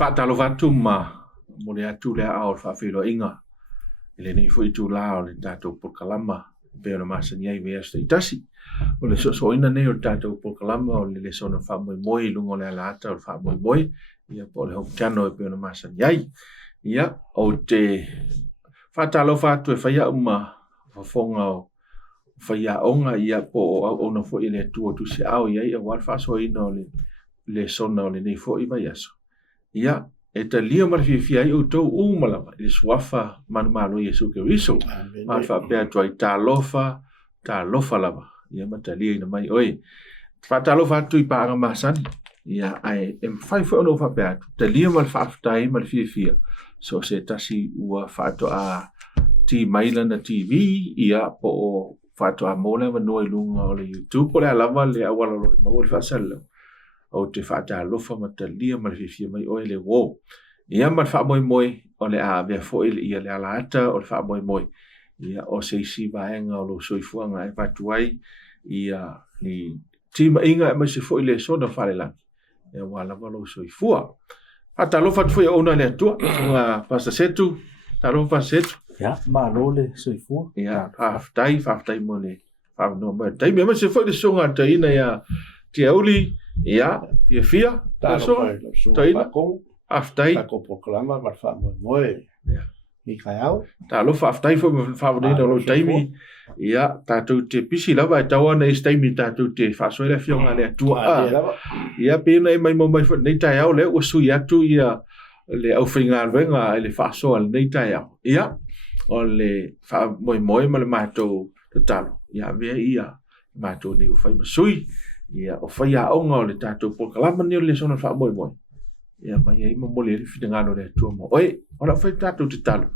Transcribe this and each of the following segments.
Whaatalo whatu mo le atu lea ao whawhiro inga. Ele nei fo i tu lao le tātou pokalama. Pea na masani ai mea sta itasi. O le so ina nei o tātou pokalama o le sona whamoi moi lungo le alata o le whamoi moi. Ia po le hokutano e pea na masani ai. Ia o te whaatalo whatu e whaia whafonga o whaia onga ia po o ona fo i le atu o tu se au iai a wal whaso ina o le sona o le nei fo i vai aso. Ia, e ta lia marifia i o tau umalama, i le suafa manumalo Yesu Keriso, marfa pea tuai ta lofa lava, ia ma ta lia ina mai, oi, ta lofa atu i paanga masani, ia ai, fai fo ono fa pea atu, ta lia marifaftai marifia, so se tasi ua fato a ti mailana TV, ia po o fato a mola manua i lunga o le YouTube, po le alama le awalalo i maua le fasalo. O te whaata lofa matalia marifia mai oe le wo. Ia mar wha moi o le a vea fo ele ia le alaata o le wha moi. Ia o se isi vaenga o lo soifuanga e patuai. Ia ni tima inga e mai se fo ele sona whare lang. Ia wala walo soifua. Whaata lofa tu ia ona le atua. Nga pasta setu. Ta lofa pasta setu. Ia, malo le soifua. Ia, whaftai mo le. Whafno mai. Taimi mai se fo ele songa ta ina ia te auli. Ia, fia, taina, aftai. Tako pokalama, mar wha moe. I kai au. Ta alofa aftai fo me whawadena lo taimi. Ia, tātou te pisi lava e tawana e staimi tātou te whasoera fionga le atua. Ia, pēna e mai mai fo nei tai au le ua sui atu ia le au whainga alwenga e le whasoa nei tai au. Ia, o le wha moe ma le mātou te talo. Ia, vea ia, mātou ne u whai masui. Ia o whaia onga o le tātou pokalama ni o le sona wha moi. Ia mai e ima mole e whita ngano le atua mo. Oi, ora whai tātou te talo.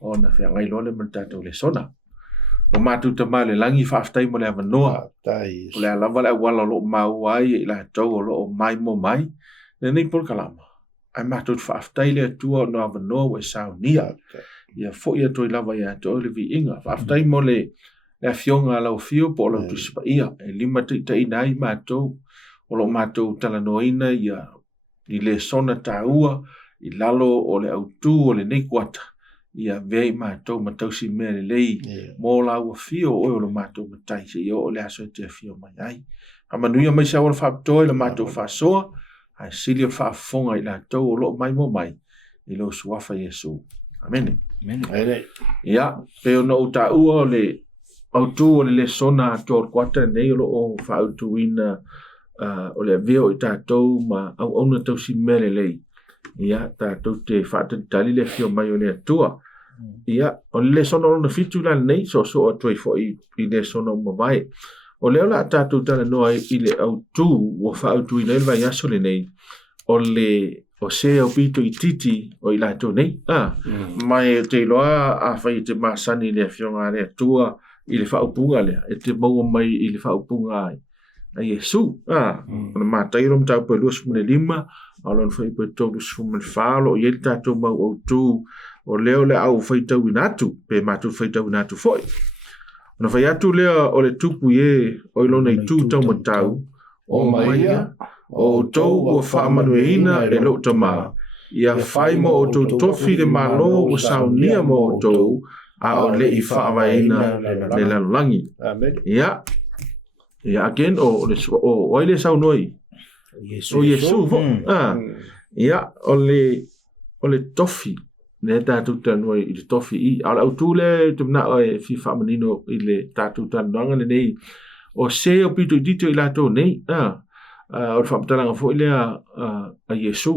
O na whea ngai lole man tātou le sona. O mātou ta mā le langi whaaftai mo le avanoa. O le alawa le awala lo mau ai e la tau o lo o mai mo mai. Le nei pokalama. Ai mātou te whaaftai le atua o no avanoa o e sao nia. Ia fo ia toi lava ia tau le vi inga. Whaaftai mo le le fionga lau fio po lau tusipa ia e lima ta ina i mātou o lo mātou talanoina ia i le sona tāua i lalo o le autu o le neikuata ia vei mātou matausi mea le lei mō lau fio o lo mātou matai se i o le aso e te fio mai ai a manuia mai sa ora whaaptoa i le mātou whaasoa a sili o whaafonga i la tau o lo mai mo mai i lo suafa Yesu. Amen. Ia, peo na uta ua o le autu o le sona tōr kuata nei o whaautuina o le veo i tātou ma au auna tau si mele lei. Ia, tātou te whaatantali le fio mai o le atua. Ia, o le sona o na fitu la nei so o tuai fo i le sona o mawai. O leo la tātou tala noa i le autu o whaautuina il vai aso le nei. O le o se au pito i titi o i lātou nei. Mai te loa a whai te masani le fionga le atua i le whaupunga lea, e te maua mai i le whaupunga ai. A Yesu, ona mātai rom tau pa luas mune lima, alon whai pa tau luas fuman whalo, i ele tātou mau au tū, o leo le au whai tau inatu, pe mātou whai tau inatu foi. Ona whai atu lea o le tupu e, o ilona i tū tau matau, o maia, o tau o whaamanu e ina e lo tamā. Ia whai mo o tau tofi le malo o saunia mo o tau, a o le i whaawaina le lalangi. Ia. Ia again o le sau noi. O Yesu. Ia o le tofi. Ne tātou tanoi i le tofi i. A la utule tumna o e fi whaamanino i le tātou tanonga le nei. O se o pito i dito i lato nei. O le whaapatalanga fo i lea a Yesu.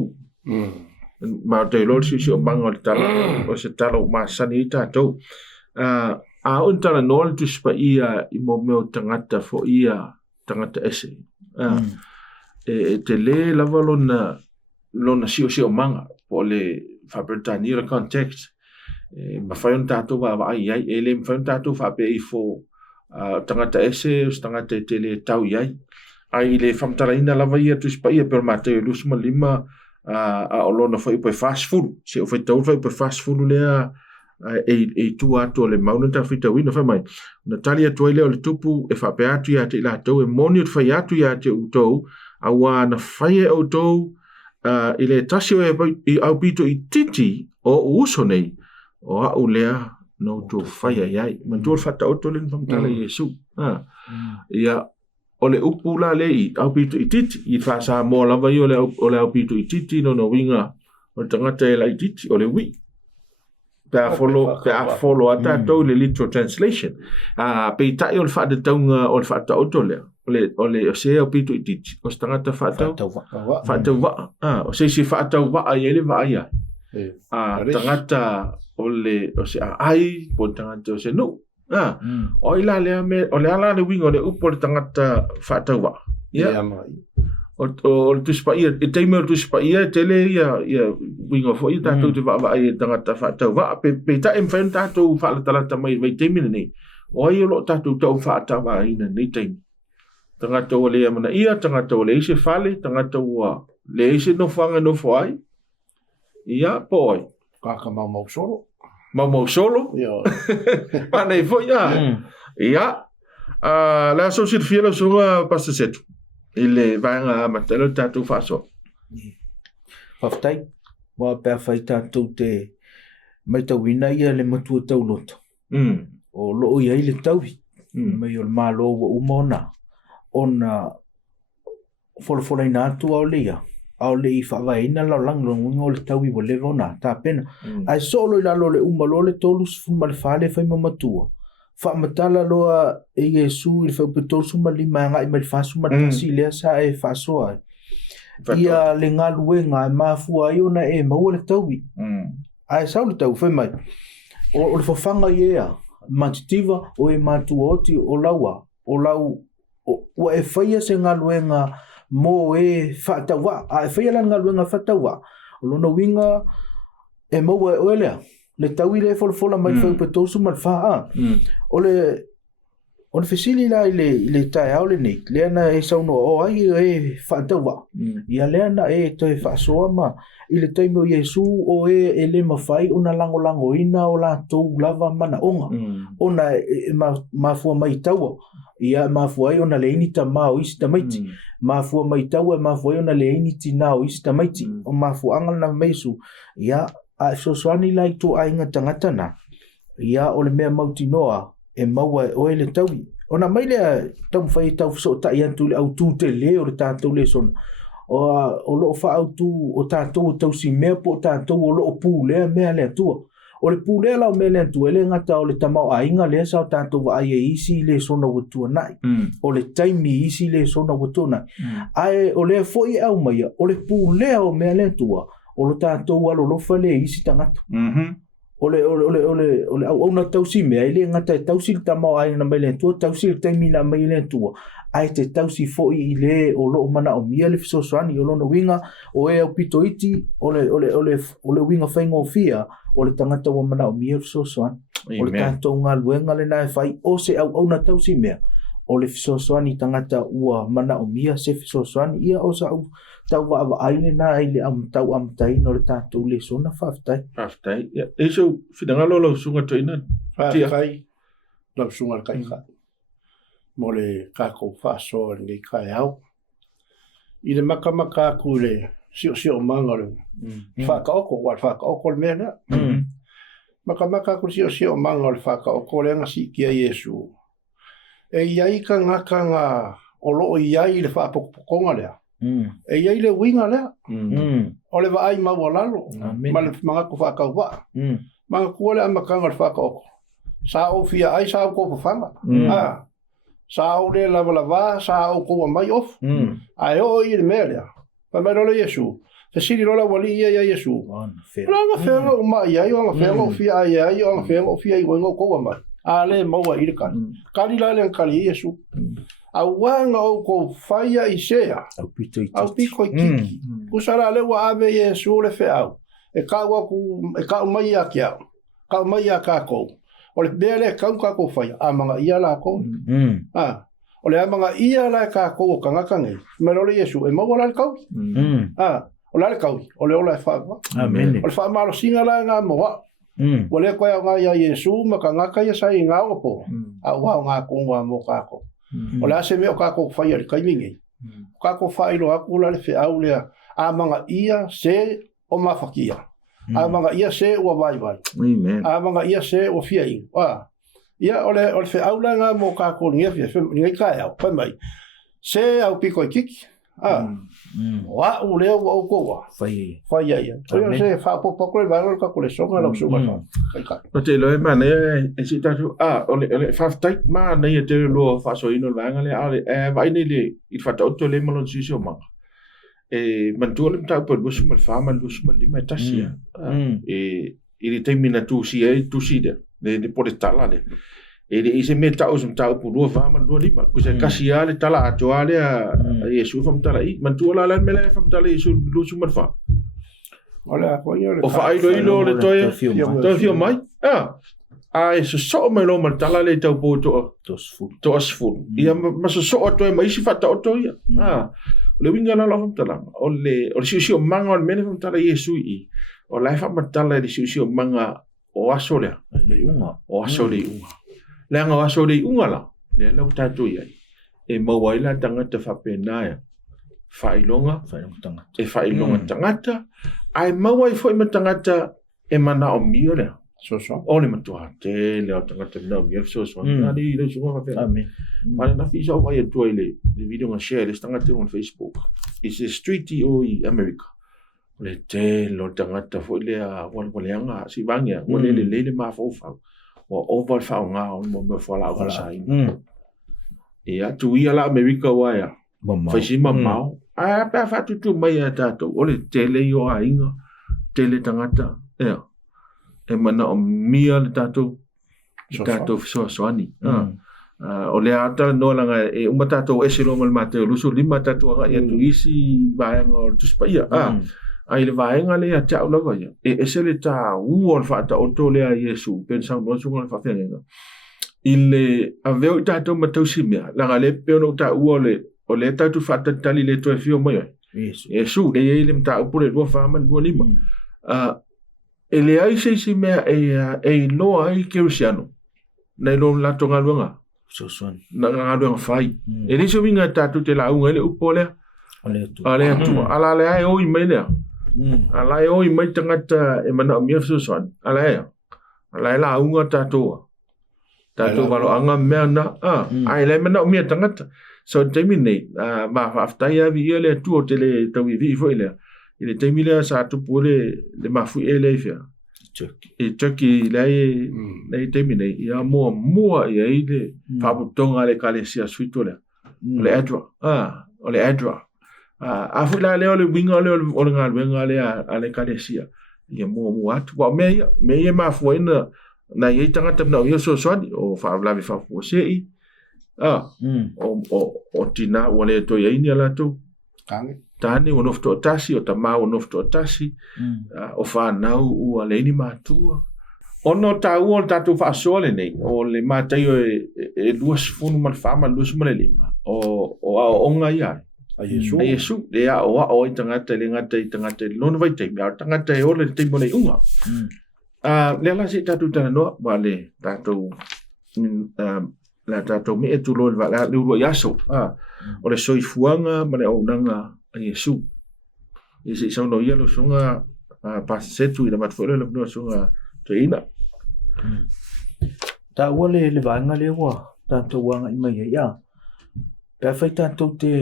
Ma te lor si o manga o se tala o masani i tātou. A on tala nol tu spa ia i mo meo tangata fo ia tangata ese. E te le lava lona si o manga po le whapretani la context. Ma whai on tātou wa ai ai e le mwhai on tātou whape i fo tangata ese o tangata te le tau iai. Ai le whamtaraina lava ia tu spa ia per mate o lusma lima a o lona whai upai fast food. Se o whai tau whai upai fast food lea e tu ato le mauna ta fita wina fa mai na tali atu ile o le tupu e fa pe atu ia te la to e moni o fa atu ia te utou a wa na fa e o tou I le tasi o I au pito I titi o uso nei o au lea no tō whaia iai. Man tō whata o tōlen pamtala Yesu. Ia o le upu la le I au pito I titi. I whasa mō lava I o le au pito I titi no winga o tangata e la I titi o le wi. Pea follow a tātou le literal translation. Pei tai o le whata taunga o le whata o tō lea. O le se au pito I titi. O se tangata whatau wa. O se whatau wa I ele wa ia. Tangata o se ai po tangata o se no. O ila lea me o le ala le winga o le upo le tangata whatau wa. O le tuspa ia e teime o tuspa ia tele ia winga fo ia tātou te wa ai tangata whatau wa. Pe ta em whain tātou whalatalata mai teime nei. O ai o lo tātou tau whatau wa ina nei teime. Tangata o le amana ia, tangata o le ise whale, tangata o le ise no whanga no whai. Ia, po ai. Kaka mau solo. Mau solo? Ia. Panei fo, ia. Ia. La so sit fiela sunga pasta setu. Ile vanga matelo tātou whaso. Whaftai, wa pēr whai tātou te mai tau ina ia le matua tau loto. O loo ia ile tauhi. Mai o le malo wa umona. Ona fola ina atu au leia. Au lei whawaina lau langlong o le tau I wa lewa ona, tā pena. Ai solo I lalo le umalo le tolu sifun ma le whale whai mamatua. Whaamatala loa e Yesu I le whaupetolu suma lima ngai ma le whasu matasi lea sa e whasoa. Ia le ngaluenga e mafua I ona e maua le tauwi. Ai sau le tau whai mai. O le whawhanga ia, matitiva o e matua oti o laua. O lau wa e whaia se ngaluenga mo e whatawa. A e whaia la ngaluenga whatawa. O lona winga e maua e oelea. Le taui le fola mai whaupetosu ma le whaa. O le whesili la I le tae au le nei. Lea na e sauno o ai e whatawa. Ia lea na e toi whaasoa ma. I le taimi o Yesu o e le mawhai ona lango ina o la tau lava mana onga. Ona mafua mai taua. Ia mafua ona le ini ta mao isi ta maiti. Mafua mai taua mafua ona le ini tina o isi ta maiti. O mafua angal na meisu. Ia a sosoani lai to ainga tangata na. Ia o le mea mauti noa e maua o e le taui. Ona mai lea tau mwhai tau so ta iantu le au tū te le o le tātou le sona. O loo wha au tū o tātou o tau si mea po tātou o loo pū lea mea lea tua. O le pū lea lau mea lea tua le ngata o le tamau a inga lea sao tātou wa ai e isi le sona watua nai. O le taimi isi le sona watua nai. Ai o lea foi au maia o le pū lea o mea lea tua. O le tātou alo lofa le isi tangata. O le au na tausi mea ile ngata e tausi le tamau ai na mai le tua tausi le taimi na mai le tua. Ai te tausi foi I le o loo mana o mia le fisosoani o lona winga o e au pito iti o le winga whaingo fia o le tangata o mana o mia le fisosoani. O le tātou ngā luenga le nae whai o se au na tausi mea o le fisosoani tangata ua mana o mia se fisosoani ia o sa au tau wa aile na ile am tau am tai no le tātou le sona whaftai. Whaftai, ia. E so whidangalo lau sunga toina? Whaftai, lau sunga kai kai. Mo le kako whasoa ni kai au. I le makamaka aku le sio manga le. Whakaoko, whakaoko le mea na. Makamaka aku sio manga le whakaoko le ngasi kia Yesu. E iai ka ngaka ngā o loo iai le whapokoponga lea. E iai le winga lea. O le waai maua lalo. Ma le mangako whakau waa. Manga kua le amakanga le whakaoko. Sa o fia ai sa o ko whanga. Sa o le lava sa o ko mai of. Ai o I le mea lea. Pa mai rola Yesu. Te siri rola wali ia Yesu. Ranga whenga o mai ai, o whenga o fia ai ai, o whenga o fia I wenga ko mai. A le maua I le kani. Kari la le kali Yesu. A wanga o ko whaia I sea. Au piko I kiki. Kusara le wa ave Yesu le wheau. E kau mai a kia. Kau mai a kako. O le bele kau kako whaia. A manga ia la ko. O le amanga ia la kako o kangakange. Merole Yesu. E maua la le kau. O la le kau. O le ola e whaua. O le wha malo singa la ngā moa. O le koe au ngā ia Yesu. Maka ngaka ia sa I ngā opo. A wao ngā kongwa mo kako. O la se me o kako whaia le kaimingei. Kako whailo aku la le wheau lea a manga ia se o mafakia a manga ia se o vai a manga ia se o fiai ia ole fe aulanga mo ka ko ngia ngai ka ya pa mai se au piko kiki wa o le o ko wa fai ia o se fa po ko va ka ko le songa la songa ka no te lo ma ne e si tatu ole fa tai ma ne te lo fa so ino vanga le ale vai ne le I fa to le malon si so ma e man tu le ta po busu mal fa mal busu mal lima tasia e ili termina tu si de de por tala le e de ise me ta usum ta po do fa mal do lima ku se kasia le tala ato ale e su fam tala I man tu la me le fam tala su lu su mal fa ola ko yo o fa ilo le to fio mai ai so me lo mal tala le tau po to asful ia ma so to mai si fa to ia le winga la fam tala o le si manga o mene fam tala Yesu I o la fam tala le si manga o asolea le unga o asole unga le nga asole unga la le la tatu ia e mo wai la tangata fa penaia fa ilonga e fa ilonga tangata ai mo wai foi ma tangata e mana o mio so o le matua te le tangata no mio so ali le so fa pena amen mana na fi so vai tu ile le video nga share le tangata on Facebook is a street TOE America le te lo tangata foi le a wale anga si vangia wale le ma fo fa o over fa nga o mo fa la fa sai e atu ia la America waia fa si mamau a pa fa tu mai tato o le tele yo ainga tele tangata e mana o mia le tato so ani o le ata no langa e uma tato e selo mal mate lusu lima tato nga ia tu isi vaenga o tu spaia ai le vaenga le ata o lava ia e sele ta o fa ta o to le a Yesu pensa no so ngal fa fenga ile aveo tato matau simia langa le pe no ta o le tato fa ta tali le to fio mai Yesu le ile mta o pure do fa man do lima ele ai se mea e loa ai Cristiano nei lo la tonga luanga so son na luanga fai e le so vinga tatu te la unga le upole ale tu ala le ai o I mai le ala ai o I mai tangata e mana mi so son ala la unga tatu valo anga mea na ai le mana mi tangata so terminate ma fa afta ya vi le tu o te le tawi vi fo ile temile sa tu pole le mafu ele fia e toki le temile ia mo ia ile fa butonga le kalesia suitole le adra o le adra afu la le le winga le o le ngal le ale kalesia ia mo atu wa me mafu ina na ia tanga tap na ia so o fa la vi fa fo sei o tina wale to ia ni ala to tani o nofto tasi o tama o nofto tasi o fa nau u aleni matua ono ta u tatu fa sole nei o le matai e duas funu man fama duas man lima o onga ia a Yesu le a o tangata le ngata lona vai te me tangata e o le te mole unga le la si tatu tana no vale tatu la tatu me tu lo va la lu yaso o le soifuanga mane o nanga a Yesu isi sono ia lo songa pasetu ina matfole lo no songa teina ta wale le vanga le wa tanto wanga I mai ia pe fai tanto te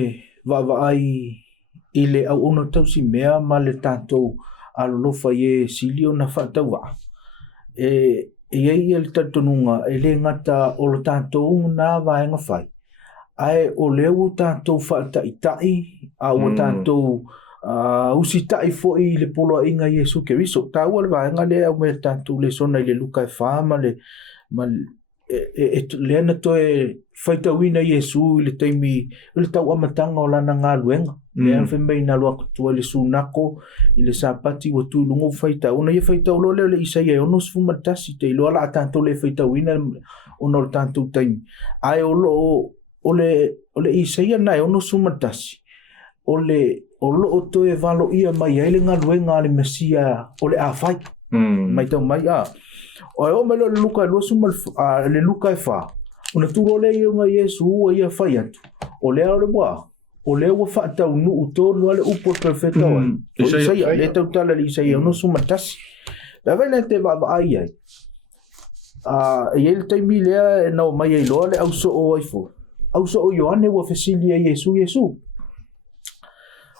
va ai ile au ono tau si mea ma le tanto alo fa ye silio na fa tawa e ia le tanto nunga ele ngata o lo tanto na vanga fai ai o leu tanto fa tai a o tanto usita I foi le polo inga Yesu Keriso ta o le vanga le o me tanto le sona le luka fama le mal le na to e faita wina Yesu le taimi le tau amatanga o lana ngā luenga le an fembei na lua kutua le sunako I le sapati wa tulungo faita ona ia faita o le Isaia ono sfu matasi te ilo ala tanto le faita wina ono le tanto taimi ai o le Isaia nai ono sumatasi o lo to e valo ia mai ai le ngaluenga le Mesia o le afai mai tau mai o me lo luka lo sumal le luka fa ona turo le ia Yesu ia fai atu o le ale boa o le ua whaatau nuu tonu ale upo perfecta wa. O Isaia, le tau tala li Isaia, no sumatasi. La vena te wa ai ai. E ele taimi lea na o mai ai loa le au so o ai fo. Au so o Ioane ua fesili a Yesu.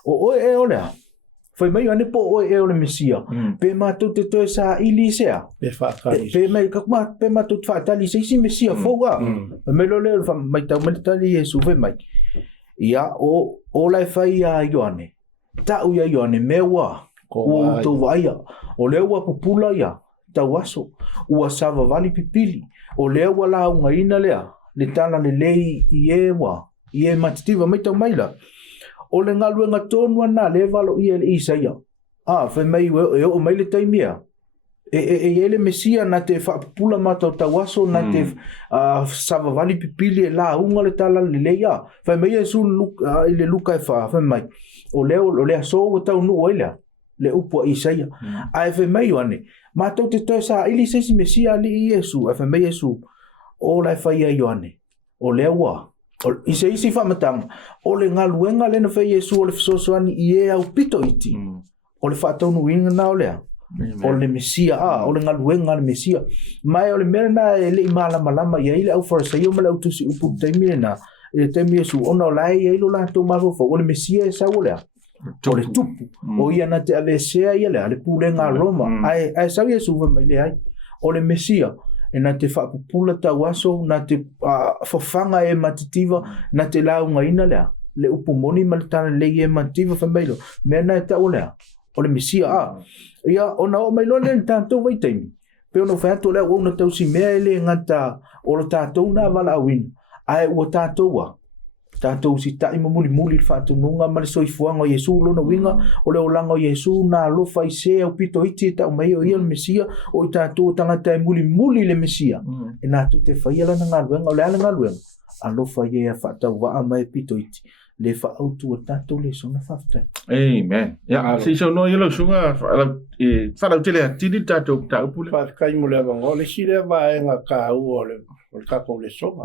O oe e olea. Foi mai ane po oe e ole Mesia. Pe mātou te toe sa ili sea. Pe mai kakuma, pe mātou te whaatali se isi Mesia fōga. Me lo leo mai tau malitali Yesu fe mai. Ia o lai whai a Ioane. Tau ia Ioane mewa. Ua tau waia. O leo ua pupula ia. Tau aso. Ua sava vali pipili. O leo ua la unga ina lea. Le tala le lei i e wa. I e matitiva mai tau maila. O le ngaluenga tonu ana le valo i ele Isaia. Whai mai e o mai le taimia. E ele Mesia na te whapupula matau tau aso na te sava vali pipili e la unga le tala le leia. Whai mai e su i le luka e whai mai. O lea so o tau nu oilea. Le upo Isaia. Ai whai mai ane. Matau te toi sa ili seisi Mesia li i Yesu. Ai whai mai Yesu. O lai whai a Ioane. O lea ua. I se isi whamatanga, o le ngaluenga le na whai Yesu o le whasosoani i e au pito iti. O le whaataunu inga na o lea. O le Mesia, o le ngaluenga le Mesia. Mai o le mera na e le imala malama i aile au wharasai o mele au tusi upu taimire na e taimi Yesu. Ona o lai e ilo la tau marofa, o le Mesia e sau o lea. O le tupu. O ia na te avesea i lea, le pulenga Roma. Ai sau Yesu wa mai le ai. O le Mesia. E na te whapupula tau aso, na te whawhanga e matitiva, na te launga ina lea. Le upu moni malitana lei e matitiva whamailo. Mea na e tau lea. O le Mesia Ia, ona o mailo le tātou waitaimi. Pe ono whaeto lea wana tau si mea ele ngata o lo tātou na wala awina. Ai ua tātou wa. Tātou si tai mamuli muli whātou nunga male soifuanga o Yesu lona winga o le olanga o Yesu na alofa i se au pito iti e tau mai o ia le Mesia o i tātou tangata e muli muli le Mesia. E nātou te whaiala na ngaluenga o le ala ngaluenga. Alofa i e whātou waa mai pito iti. Le whaautu o tātou le sona whaftai. Amen. Ia, si so no yelo sunga wharau tele atini tātou taupule. Whafkai mo le avango, le sire vaenga ka au o le kako le songa.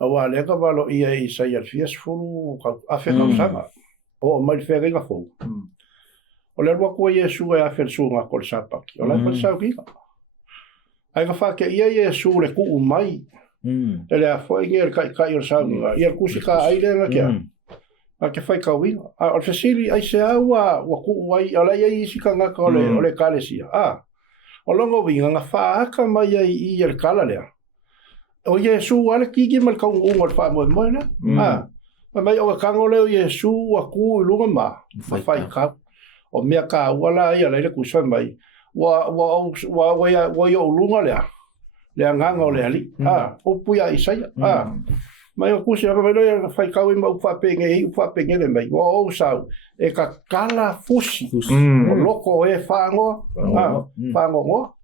Awa leka walo ia i sa ia fias fulu afe kausanga. O mai wherenga fulu. O le rua kua Yesu e afe sunga kore sapaki. O lai pasau kika. Ai ka whake ia Yesu le kuu mai. E le a fwoi nge le kai o saunga. Ia kusi ka ailenga kia. A ke whai kawinga. O le fesili ai se aua wa kuu mai. O lai ai isi ka ngaka o le kalesia. O longo winga nga whaaka mai ai i le kala lea. O Yesu ala kiki mal kau unga le wha moe moe na. Mai o kango leo Yesu a ku lunga ma. Whai kau. O mea ka wala ia leile kusoi mai. Wa ia ulunga lea. Lea nganga o lea li. O puia Isaia. Mai o kusi apa mai loia whai kau ima upapenge e upapenge le mai. Wa o sau. E ka kala fusi. O loko e whango. Whango ngoa.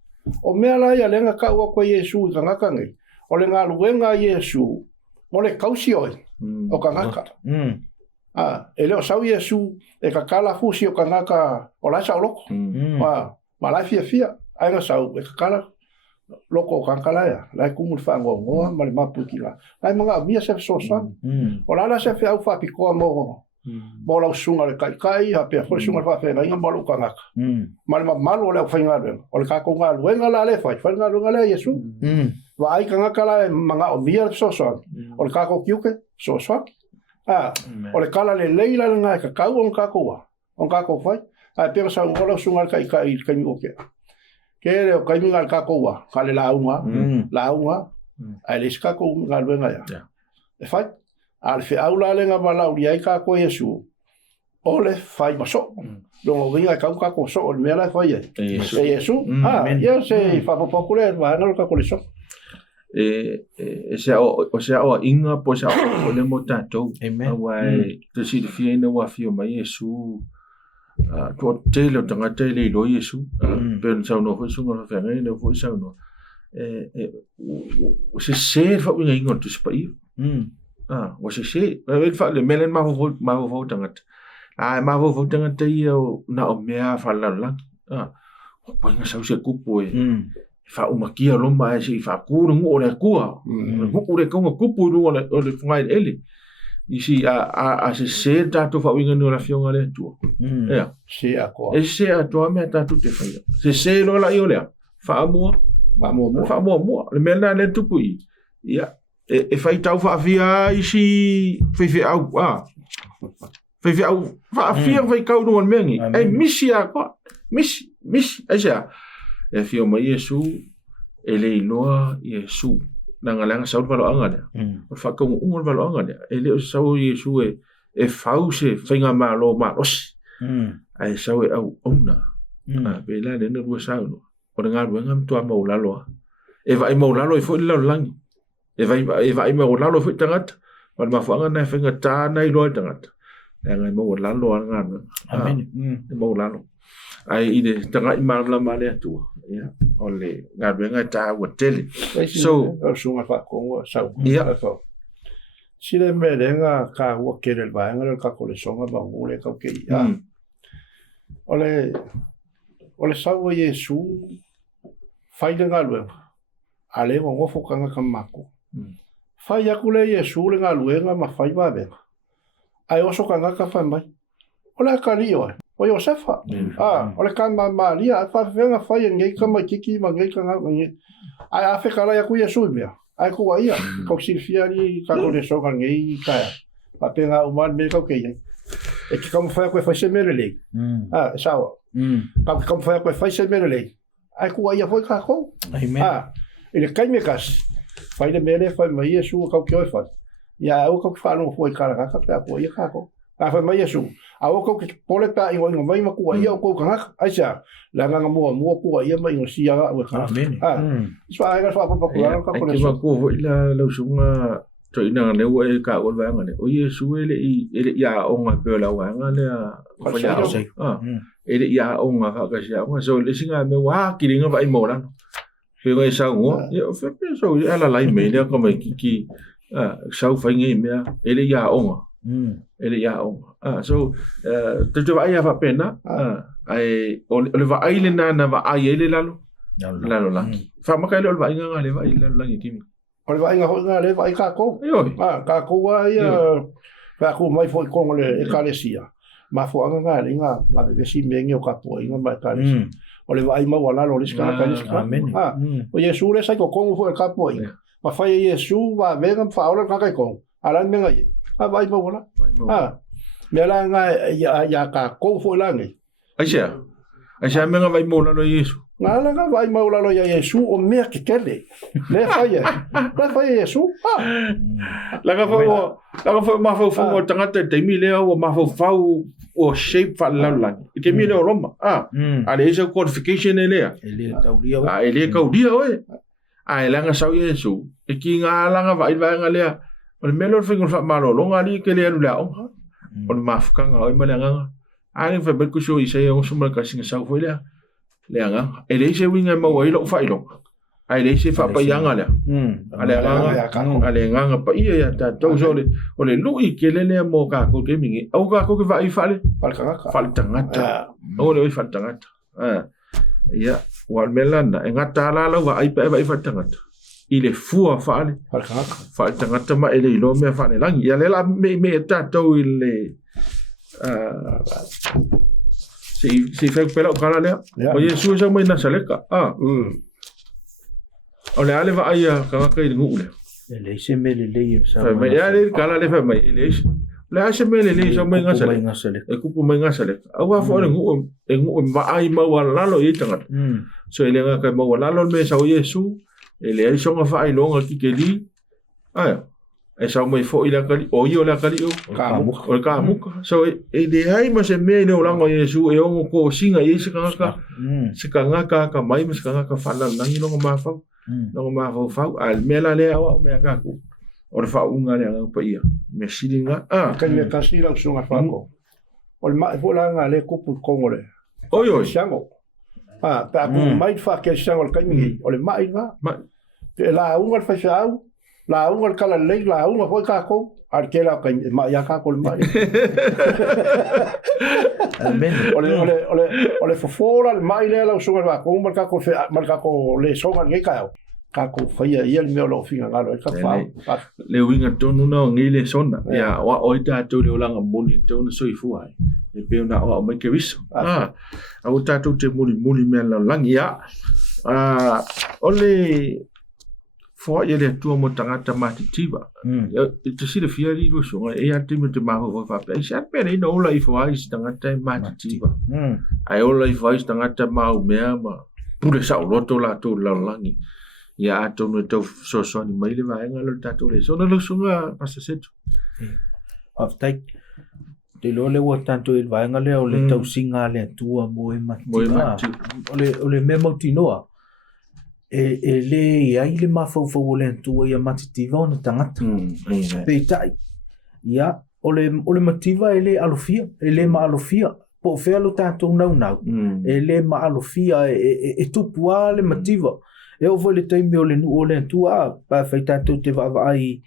O mea la ia lenga kau a kwa Yesu i ka ngakangai. O le ngā luenga Yesu, o le kausi oi, o ka ngaka. E leo sau Yesu, e ka kala fusi o ka ngaka o laisa o loko. Ma lai fia, ainga sau, e ka kala loko o ka ngakalaia. Lai kumul whangoa ngoa, ma le mapu ki la. Lai mga mia sefe sosan. O lala sefe au whapikoa mo lau sunga le kai, hapea fole sunga le whawhenga, inga malu ka ngaka. Ma le malu o leo whainga luenga. O le kako ngā luenga la le whai, whainga luenga le Yesu. Wa ai ka ngaka la mga o mia sosoan. O le kako kiuke, sosoan. O le kala le leila le ngai ka kau on kako wa. On kako whai. Ai pera sa ula sunga le kai mi oke. Ke leo kai mi ngai kako wa. Ka le launga. Ai le skako ngā luenga ya. E whai. Al fe aula le nga malau li ai kako Yesu. O le whai maso. Longo vinga kau kako so o le mea lai whai e. E Yesu. Ia se whapapokule wa ngalo kako le so. Se o inga po se o le mo tātou. Awai, te si te fia ina wa fio mai Yesu. Tua teilo tanga teile i lo Yesu. Pero sau no fai sunga na whenga ina fai sau no. Se se fa winga inga tu sipa iu. Wa se. Wel fa le melen maho tangata. Maho tangata ia na o mea fa lalang. Wa inga sau se kupu e. Fa umakia loma e si fa kuru o le kua. Ngu le konga kupu o le fungai ele. isi a se tatu fa winga no la fionga le tu ya se a ko e se a to me tatu te fai se lo la io le fa mo le mena le tupu ya e fai tau fa via isi fe au fe au fa fia fai kau no mengi e misi a ko misi e sa e fio mai Yesu e le noa Yesu nanga sau valo anga o fa ko un valo anga e le sau Yesu e fause finga malo malos ai sau e au ona a bela le no sau no o nga ruanga to mo lalo e vai mo lalo e fo le langi e vai mo lalo fo tangat ma mafanga na finga ta na i lo tangat nga mo lalo nga amen mo lalo ai ide tanga i marla male atu ya ole nga ruanga ta wotele so sunga fa ko sau ya sile merenga ka wo kere ba nga ka ko le songa ba ngule ka ke ya ole sau Yesu fai nga luenga ale ngo fo kanga kamako fai akule Yesu le nga luenga ma fai ba be ai oso kanga ka fa mai ole ka rio o Josefa ole ka Maria fa venga fai ngai kama kiki ma ngai kanga ngai ai afe kala ya ku Yesu bia ai ku ia ko silfiari ka ko le so kan ngai ka pa penga uman me ka ke e ki kam fa ko fa se merele sawa kam fa ko fa se merele ai ku ia foi ka ko ele kai me kas fai le mele fai mai Yesu ka ke fa ya o ka fa no foi kala ka pa ko ia ka ko fa mai Yesu a o ko pole pa i ngo mai ma ku ia ko ka ai sa la nga mo ku ia mai ngo sia o ka so ai ga fa pa ku ka ko le so ko la lo sunga to ina le o e ka o va ngane o Yesu ele ya o nga pe la wa ngane fa ya ele ya o nga ka sia o so le singa me wa ki ringa vai mo la pe ga sa ngo yo fe pe so ala lai me le ko mai ki sa fa ngi me ele ya o nga ele ya o so te vai ya fa pena ai o le va ai le na va ai ele lalo la fa ma ka le va inga le va ile la ngi kimi ole vai nga ho nga le vai ka ko ka ko wa ia ka ko mai foi ko le ekalesia ma fo nga le nga be si mengi o ka po inga ma ekalesia ole vai ma wala lo le ska ka o Yesu le sai ko fo ka po ma fa Yesu va venga fa ora ka ko ala menga ye vai ma wala me la nga ya ka ko fo la ngi asia menga vai mo la lo Yesu ngala nga vai ma wala lo ya Yesu o me ke kele le fa Yesu la ka fo ma fo mo tanga te mi le o ma fo o shape fa la la ke mi le o Roma ale is a qualification ele ele ka dia oe ai la nga sa Yesu e ki nga la nga vai nga le o me lo fingo fa malo lo nga li ke le lu la o ma fa nga o me la nga ai fa be ku so i se o so ma ka singa sa fo le nga ele se winga mo i lo fa i lo ai le se fa pa yanga le ale nga pa ia ta to so le o le lu i ke le mo ka ko ke mingi o ka ko ke va i fa le fa tangata o le fa tangata ya wal melanda nga ta la va ai pa i fa tangata i le fua fa le fa tangata ma ele lo me fa le langi ya le la me ta to le si fai pela o kala lea o Yesu sa mai na saleka o le ale va aia ka ka i ngu le se me le sa mai ya le kala le fa mai le se me le sa mai nga saleka e kupu mai nga saleka au va fo ngu va ai ma wala lo i tanga so ele nga ka ma wala lo me sa o Yesu ele ai so nga fa ai longa ki ke li e sa mai fo ila kali o io la kali o ka mu so e de ai ma se me no lango Yesu e o ko singa i se kanga ka mai ma se kanga ka fala nangi no ma fa al mela le o me ka ku o fa unga le pa ia me silinga ka me ka sila so nga fa ko o ma fo la nga le ko pu kongole oi sango pa ku mai fa ke sango ka mi o le mai va la unga fa sao la unga kala lei la unga foi ka ko arkela ka ma ya ka ko mai ole fo fora mai le la so nga ko marka ko le so nga ka kako faya ia le meo lo finga ngalo e ka fa le winga tonu na ngile sona ya wa oita to le olanga moni tonu so ifu ai e pe na o mai ke viso au tatou te muli me la langi ya ole fo ia le tu mo tangata matitiva te sile fiari do so e ante me te maho fa pe sa pe nei no la ifu ai tangata matitiva ai ola ifu ai tangata mau mea ma pure sa loto la to la langi ya ato no to so ni mai le vai ngalo tatou le so no lo sunga pasa setu aftai te lo le wa tanto il vai ngale o le tau singa le tua mo e mati ole me motinoa e le ai le mafau le tua ia matitiva ona tangata pe tai ya ole mativa ele alofia ele ma alofia po felo tanto nau ele ma alofia e tupua le mativa e o vole taimi o le nu o le tua pa fai tanto te va ai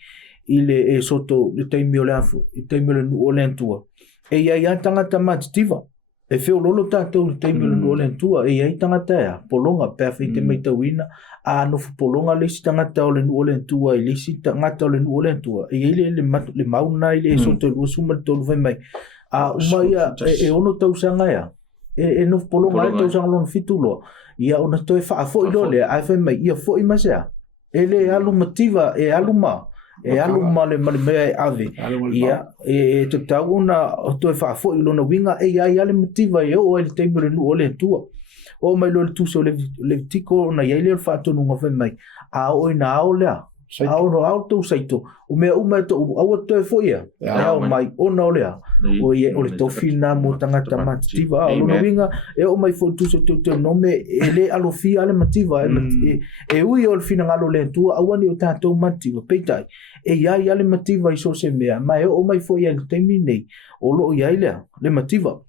ile e soto le taimi o le afu i taimi o le nu o le tua e ia tangata matitiva e feo lolo tanto le taimi o le nu o le tua e ia tangata ea polonga pa fai te maitawina a no polonga le si tangata o le nu o le tua i le si tangata o le nu o le tua e ile le mauna ile e soto le usuma tolu vai mai a umaia e ono tausanga ea e no polonga le tausanga lon fitulo ia ona toe fa fo i lole ai fa mai ia fo i masea ele alu motiva e aluma le mai ave ia e te tauna toe fa fo i lona winga e ia le motiva e o ele table no ole tua o mai lo tu so le tiko na ia le fa to no fa mai a o ina ole au auto saito o me to au to fo ia au mai ona ole o ia o le tofina mo tangata mativa o no winga e o mai fo tu so te nome ele alofia le mativa e ui o le fina ngalo le tua awani o tatou mativa peitai e ia le mativa i so se mea mai o mai fo ia le terminei o lo ia le mativa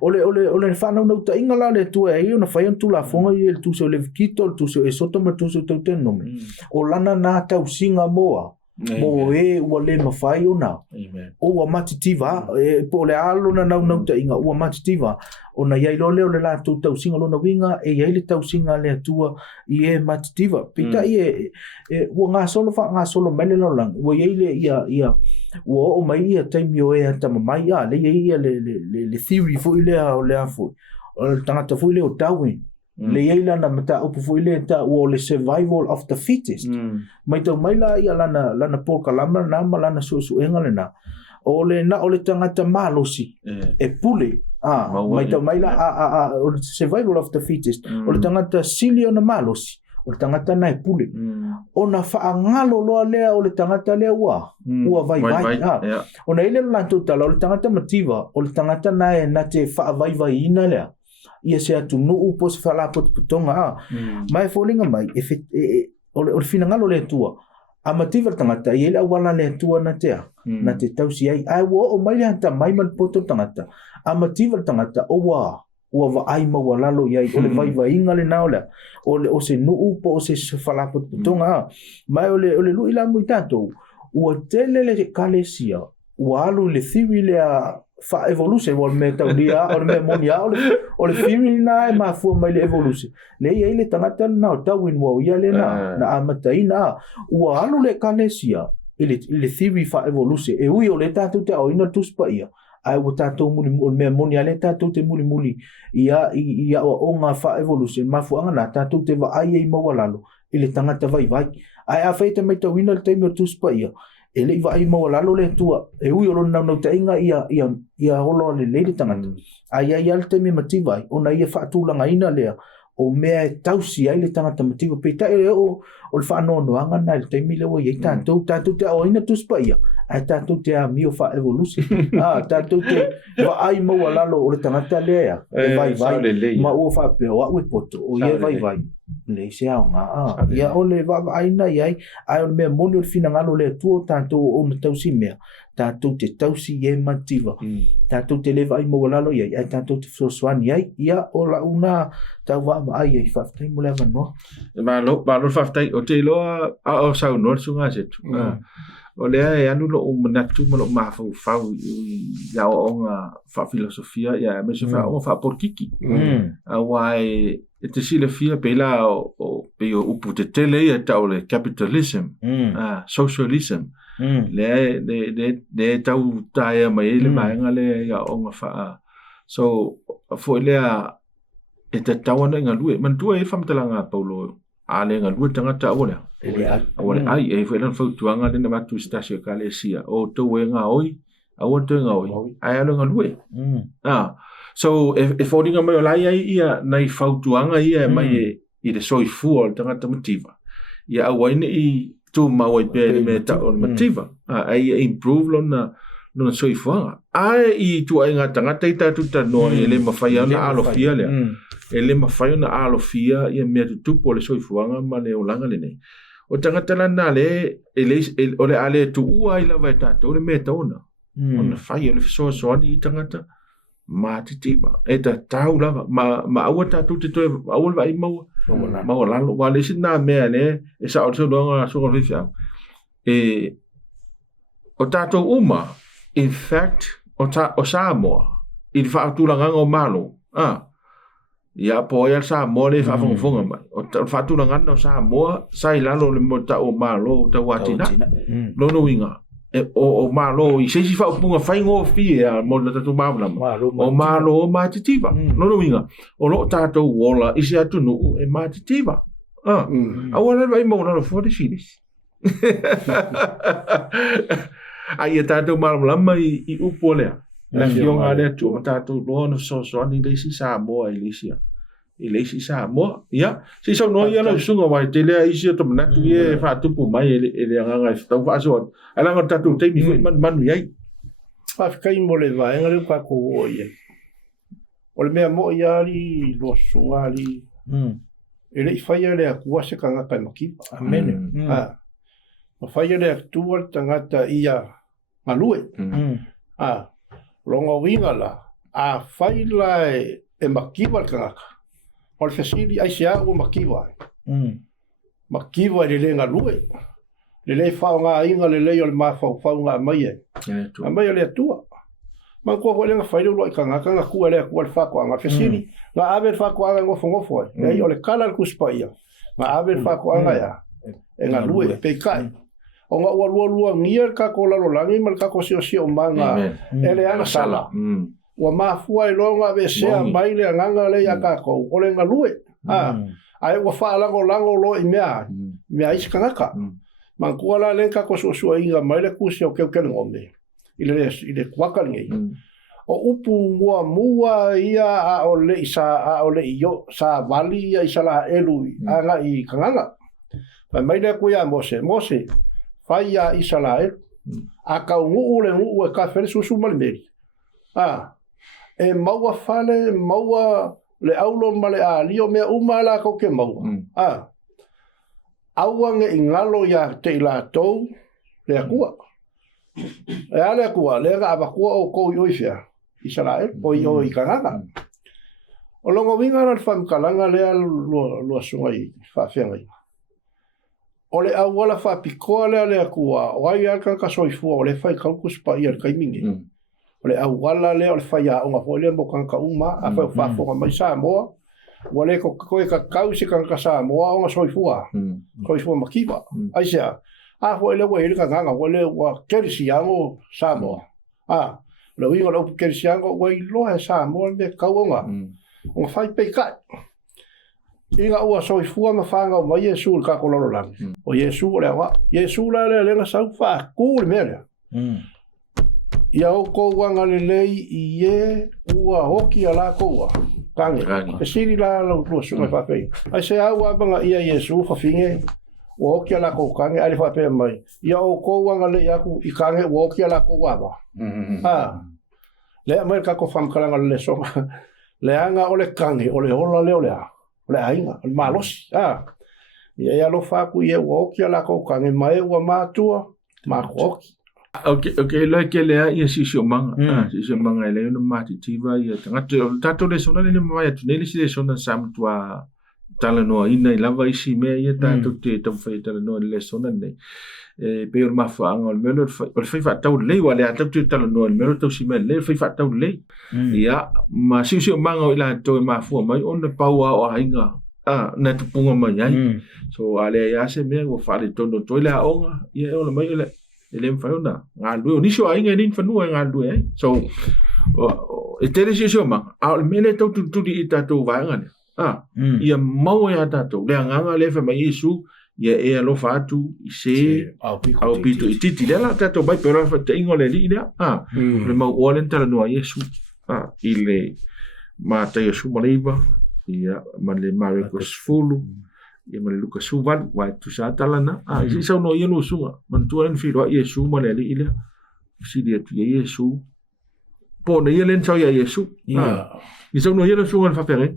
ole fa no ta ingala le tua e ona fa tu la fonga i le tu so le kito tu so e soto ma tu so te nome o lana na tau singa moa mo e o le mafai ona o matitiva e po le alo na nau ta inga o matitiva ona ia lo le la tu tau singa lo na winga e ia le tau singa le tua i e matitiva pita e o nga solo mele lo lang o ia ia o mai ia taimi o e ta mai ia le ia le theory fo ile o le afo o tangata fo ile o Darwin le ia na mata o fo ile ta o le survival of the fittest mai tau mai la ia lana por kalama na malana so engale na o le tangata malosi e pule mai tau mai la o le survival of the fittest o le tangata silio na malosi o le tangata na e pule ona faangalo loa lea o le tangata lea ua vai ona ile lanto tala o le tangata mativa o le tangata na te vai ina lea ia se atu nuu po se fala potonga mai folinga mai o le finangalo le tua a mativa tangata ia le awala le tua na te tausi ai o mai le hanta mai mal poto tangata a mativa tangata ua va ai ma wala lo ia o le vai inga le naola o se nuu po o se fala potonga mai o le lu ila mu tato ua tele le kalesia ua alu le theory le fa evolution o me taulia o me monia o le theory na ma fu mai le evolution le ia le tangata na Darwin wa ia le na amataina ua alu le kalesia le theory fa evolution e ui o le tato te o ina tuspa ia ai o tatou me monia le tatou te muli ia o nga fa evolution ma fu anga na tatou te va ai ma walalo ile tangata vai ai a feita mai te wina le taimi tuspa ia ele va ai ma walalo le tua e ui o lona na tainga ia holo le tangata ai le taimi mativa ona ia fa tulanga ina le o mea tausi ai le tangata mativa pe ta o le fa no anga na le taimi le o ia tatou te o ina tuspa ia ai tatou te a mio fa evolution tatou te va ai ma walalo o le tangata lea vai ma o fa pe o we poto o ia vai le se nga ia o le va ai na ia ai o me monio fina ngalo le tu tatou o na tausi mea tatou te tausi e mativa tatou te leva ai ma walalo ia ai tatou te swani ia o la una tau va ai fa tai mo leva no ma lo fa tai o te lo a o sa no sunga se o le ai anu lo manatu mo lo mafau fau ya o nga fa filosofia ya me se fa o fa porkiki a wai te sile fia pela o pe o upu te tele ya taule capitalism socialism le tau taia mai le maenga le ya o nga fa so fo le a e te tawana nga lue man tua e famtalanga paulo ale nga lue tangata o le Awale ai e foi lan fau tuanga le na matu stasio kalesia o to wenga oi awo to nga oi ai alo nga lue so e fodinga mai lai ai ia nai fau tuanga ia mai e de soi fu o tanga motiva ia awaine i tu mau pe me ta o motiva ai improve lona no soi fuanga ai i tu ai nga tanga taita tu ta no ele mafai ana alo fia le ele mafai ana alo fia ia me tu po le soi fuanga ma le olanga le nei o tangata lana le o le ale tu ua i lawa e tātou le mea tauna o na whai o le fisoa soani i tangata ma te tiba e ta tau lava ma aua tātou te toe aua lewa i maua lalo wa le si nā mea ne e sa o te longa songa whiwhiau o tātou uma in fact o Samoa i le whaatulanganga o malo ia po ia Samoa le whaafonga mai o whaatulangana o Samoa sai lalo le mo ta o malo ta watina lono winga o malo i seisi whaapunga whaingo fia mo le tatu mawlama o malo o matitiva lono winga o lo tātou wola isi atu nuu e matitiva awala vai mo lalo fode siris ai e tātou mawlama i upo lea la fionga le tu tātou lono so ani le si Samoa i lesia Elesi Samoa ia si so no ia la sunga mai te le isi to manatu e fa tupu mai ele nga sta fa so ala nga tatu te mi man ia fa kai mo le vai nga le pa ko ia o le mea mo ia li lo sunga li ele fa ia le ku se kanga kai maki amen fa ia le tu tangata ia malue longa winga la a fai lai e makiwa kanga o le fesili ai se ago makiwa le lenga lue le le whao ngā inga le leo le mawhau ngā mai e a mai le atua ma kua koe lenga whailu loi kanga kua le whako anga fesili ngā awe whako anga ngofo e o le kala le kuspa ia ngā awe whako anga ia e ngā lue pe kai o ngā ua lua ngia kako lalo langi ma le kako sio manga e le ana sala wa mafua i longa ve sea mai le nganga le ya kako o le ngalue ai wa fa lango lo i mea isi kangaka man kuala le kako so inga mai le kusi o keu ngombe ile kwaka ngai o upu mua ia a o le iyo sa vali ia isala elu anga i kanganga mai le kuia mose fai ia isala elu aka ngu e ka fere susu malimeri e maua fale maua le aulo male a lio mea umala ko ke maua awange ingalo ya te la tou le akua e ale akua le ga abakua o ko yoifia Israel o yo i kanganga o longo winga na famkalanga le lo sunga i fa fenga o le awala fa pikoa le akua o ai alka ka soifu o le fai kalkus pa ia kaimingi o le awala le o le whaia o ngā whole mo kanka uma a whai whafonga mai Samoa wa le koe ka kausi kanka Samoa o ngā soifua makiwa aisea a whai le wa hilika nganga wa le wa kerisiango Samoa le winga le upu kerisiango wa i loa Samoa le kauonga o ngā whai peikai inga ua soifua mawhanga o mai Yesu le kako lolo langi o Yesu le awa Yesu le lenga sau wha kūle mea lea ia o ko wanga le lei i e ua hoki ala koua kange e siri la lo sunga fa pe ai se au abanga ia Yesu fa finge o hoki ala ko kange ali fa pe mai ia o ko wanga le ia ku i kange o hoki ala ko wa le amerika ko fam kala le songa le anga o le kange o le hola le le ainga o malos ia lo fa ku ia o hoki ala ko kange mai o matua ma hoki Okay, like le ia si manga le no matitiva ia tanga tato le sona le mai tu le si le sona sam tua tala no ina lava isi me ia tātou te tau whai tala no le sona nei. Pe o mafuanga o le melo o le whai tau lei wa le atau te tala no le melo tau si me le whai tau lei. Ia ma si o manga o ila to e mafua mai o na paua o hainga na tupunga mai ai. So ale ia se mea o whare tono toile a onga ia o le mai ele mwhaiona ngā lue o nisio ainga nin whanua ngā lue ai. So e tere si o manga a le mele tau tuturi i tātou vaenga ne. Ia mau e a tātou lea nganga lefa mai Iesu ia e alofa atu i se au pito i titi lela tātou bai pero fa te ingo le li lea le mau oalen tala noa Iesu i le mata Iesu maleiva ia ma le Marcos fulu ia ma le Lukas suvan wa tu sa tala na i sa no ia no sunga man tuan filo Iesu ma le li lea si dia tu Iesu po na ia len sa Iesu i sa no ia no sunga fa pere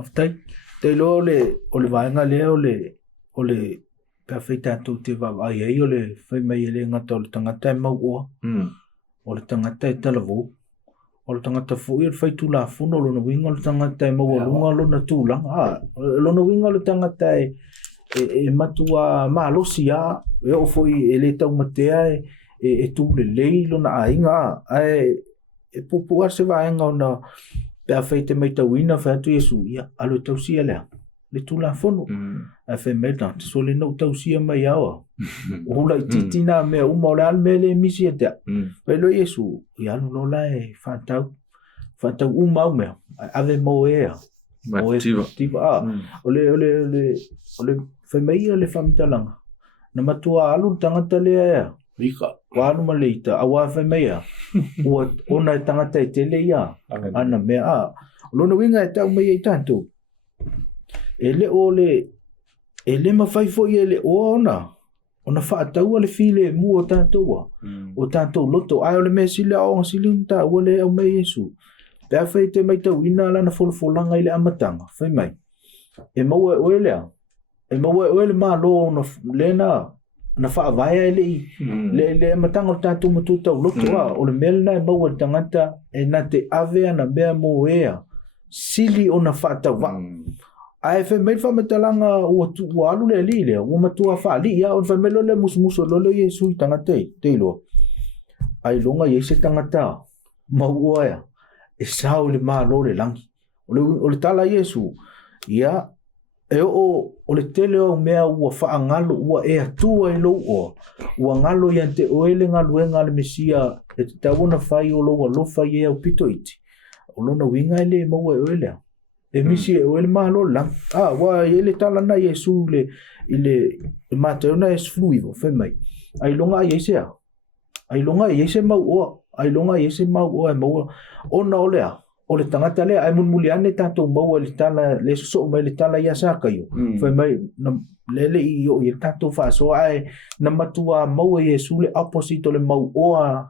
aftai te lo o le vaenga le o le perfeita tu te va ai ai o le fai mai le ngata o le tangata e mau o le tangata e talavu o le tangata fu i fai tu la fu no lo no winga o le tangata e mau lunga lo na tu lang lo no winga o le tangata e matua malosia e o foi ele tau matea e tu le lei lo na ainga e pupu se vaenga o na perfeita mai tawina fa tu Yesu ia alo tausia le tu la fono a fe meta so le no tausia mai awa o la titina me o moral me le misi eta pelo Yesu ia no la e fatau mau me ave moea motiva ole fe mai le famtalanga na matua alu tangata le Rika, wano maleita, awa fai mea. Ua ona tangata e tele ia. Ana mea lona winga e tau mai e tanto. Ele mawhai fo i ele o ona. Ona wha tau ale file mu o tanto wa. O tanto loto. Ai ole mea sile a onga sile unta. Ua le au mai Yesu. Pea fai te mai tau ina lana folfolanga ile amatanga. Fai mai. E maua e oelea. E maua e oele maa lo na lena. Na fa vai le matanga tanto matuta loto o le melna e mau tangata e na te ave na bea moea sili ona fa ta va ai fe me fa metalanga o tu alu le lile o matua fa li ya on fa melo le musmuso lo le Yesu tangata te lo ai longa Yesu tangata mau oia e sao le ma lo le langi o le tala Yesu ya e o le tele o mea ua whaangalo ua e atua i lo ua ngalo i ante oele ngalo e ngale mesia e te tawana whai o lo lofa i e au pito iti o lona winga ele maua e oele e misi e oele maa lo lang wa ele tala na Yesu ile mateona e fluivo femai ai longa i eise mau oa ai longa i eise mau oa e maua ona olea o le tangata le ai mulmuli ane tatou maua le tala le so mai le tala ia saka yo foi mai le i o ia tatou fa so ai na matua maua Yesu le opposite le mau oa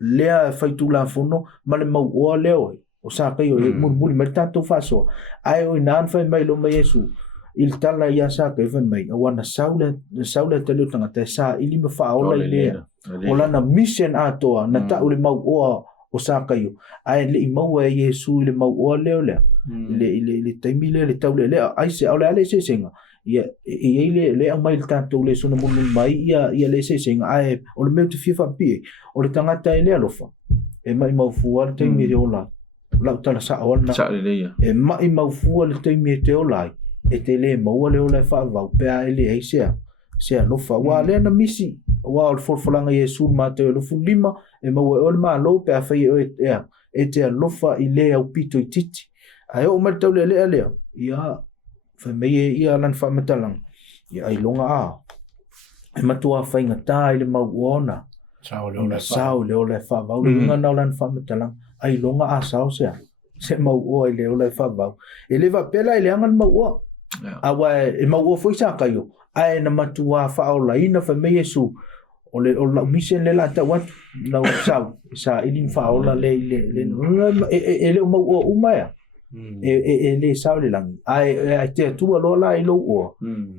le fai tu la fono ma le mau oa le o saka yo mulmuli mai tatou fa so ai o nan fai mai lo mai Yesu il tala ia saka foi mai o na saule te le tangata sa ili me fa ola ile ola na mission atoa na ta le mau oa o saka yo ai le maua Yesu le maua le taimile le tau le ai se ole ale se senga ia le mai tanto le sona mun mai ia le se senga ai o le meu te fifa pi o le tangata ele alofa e mai mau fuar te mi ola la tala sa ona e mai mau fuar te mi te ola e te le maua le ola fa va pe ele ai se alofa wa le na misi wa o folfolanga Yesu ma te lo fulima e maua o le malo pe afai e te alofa i le au pito i titi ai o mai tau le ia fa me ia lan fa matalang ia ai longa e matua fa inga ta ile mau ona sao le ole fa va le nga lan fa matalang ai longa sao se mau o ile ole fa va ele va pela ile angan mau awa e mau foi sa kayo ai na matua fa ola ina fa me Yesu o la mission le la ta wat la sa ilin fa ola le ele o mau o umaya le sa le lang ai te tu lo la ilo o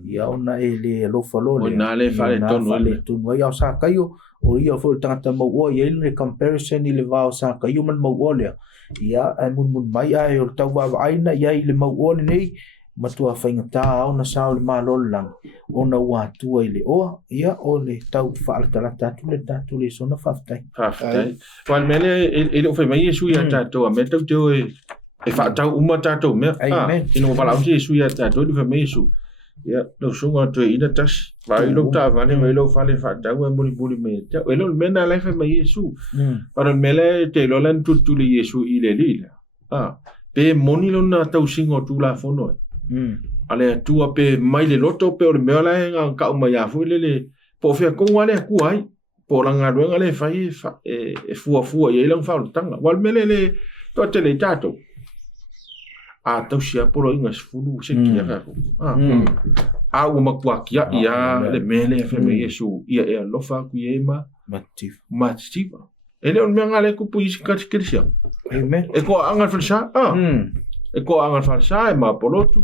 ia ona ele lo fa lo le na le fa le ton no ia sa kayo o ia fo tanta mau o ia le comparison ile va sa kayo man mau o le ia ai mun mai ai o tau va ai na ia ile mau o nei matua whaingata ona sao le mālolo lang ona ua tua i le oa ia o le tau whaaltala tatu le sona whaftai. Whaftai. Wan mele e lo whai mai Iesu ia tātou a me tau teo e whaatau uma tātou mea. Amen. Ino whalau te Iesu ia tātou i whai mai Iesu. Ia, no sunga tu e ina tas. Vai lo ta vale, vai lo fale whaatau e muli me. E lo mena lai whai mai Iesu. Paran mele te lo lan tutu le Iesu i le lila. Pe moni lo na tau singo tu la fono e. Ale tua pe mai le loto pe o le mea lai ngā ka umai afu le po fia konga le aku ai po langa ruenga le fai e fua i eilang whao tanga wal mele le to te le tato a tau sia polo inga sifuru se kia kako a ua makua kia ia le mele e me Iesu ia e alofa ku i ema mativa ele on mea ngale kupu isi kati kirisia e ko angan falsa e ko angan falsa e ma polotu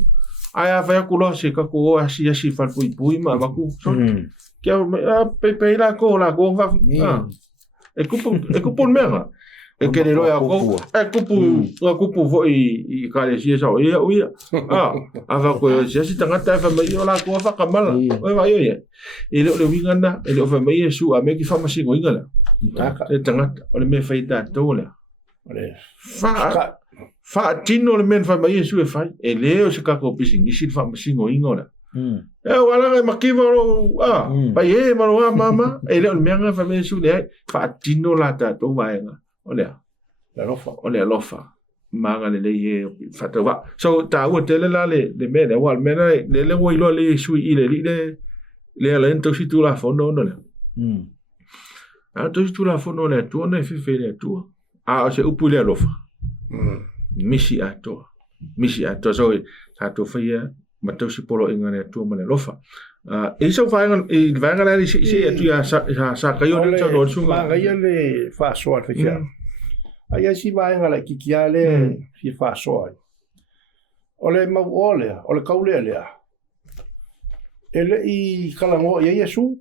ai a vai kulo se ka ko asi fal pui ma ku ke pe la ko va e kupu mea e ke le roia ko e kupu vo i ka le sia so ia a va ko si tangata fa mai la ko fa kamala o va yo e le winganda e le fa mai Iesu a me ki fa masi go ingala e tangata o le me faita tola fa tino le men fa mai Iesu e fai e leo se ka ko pising isi fa masi go ingala e wala e makiva ro pa e maro mama e le me nga fa mai Iesu le fa tino la ta to vaenga olea lofa manga le fatawa so ta o tele la le mena wal mena le wo ilo le sui ile le lento si tu la fondo no le a to si tu la fondo le tu ne fe le tu a se upu le lofa misi ato so ta to fia ma to si polo inga le tu ma le lofa e so fa e vanga la si tu ya sa kayo le so su ma ga le fa so al fe ai si vai ngala kikiale fi fa soi ole ma ole kaule le ele i kalango ia Iesu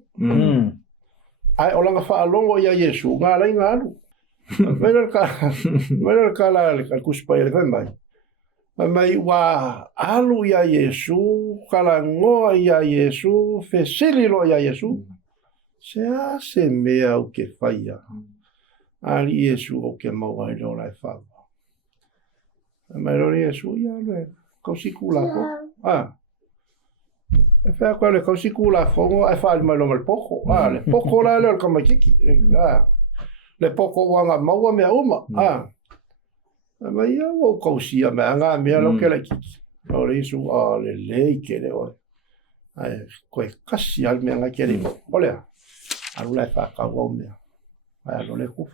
ai ola nga fa longo ia Iesu ngala ngalu mera kala le kuspa ele mai wa alu ia Iesu kalango ia Iesu fesililo ia Iesu se mea o ke faia ali Iesu o ke mau ai lo lai fa mai lo Iesu ia le kosikula ko e fa ko le kosikula fo ai fa mai lo mal poco le poco la le ka mai kiki le poco wanga mau me uma mai ia o kosia me anga me lo ke le kiki lo Iesu le ke le o ai ko kasi al me anga ke le ole alu lai fa ka wo me ai lo le ku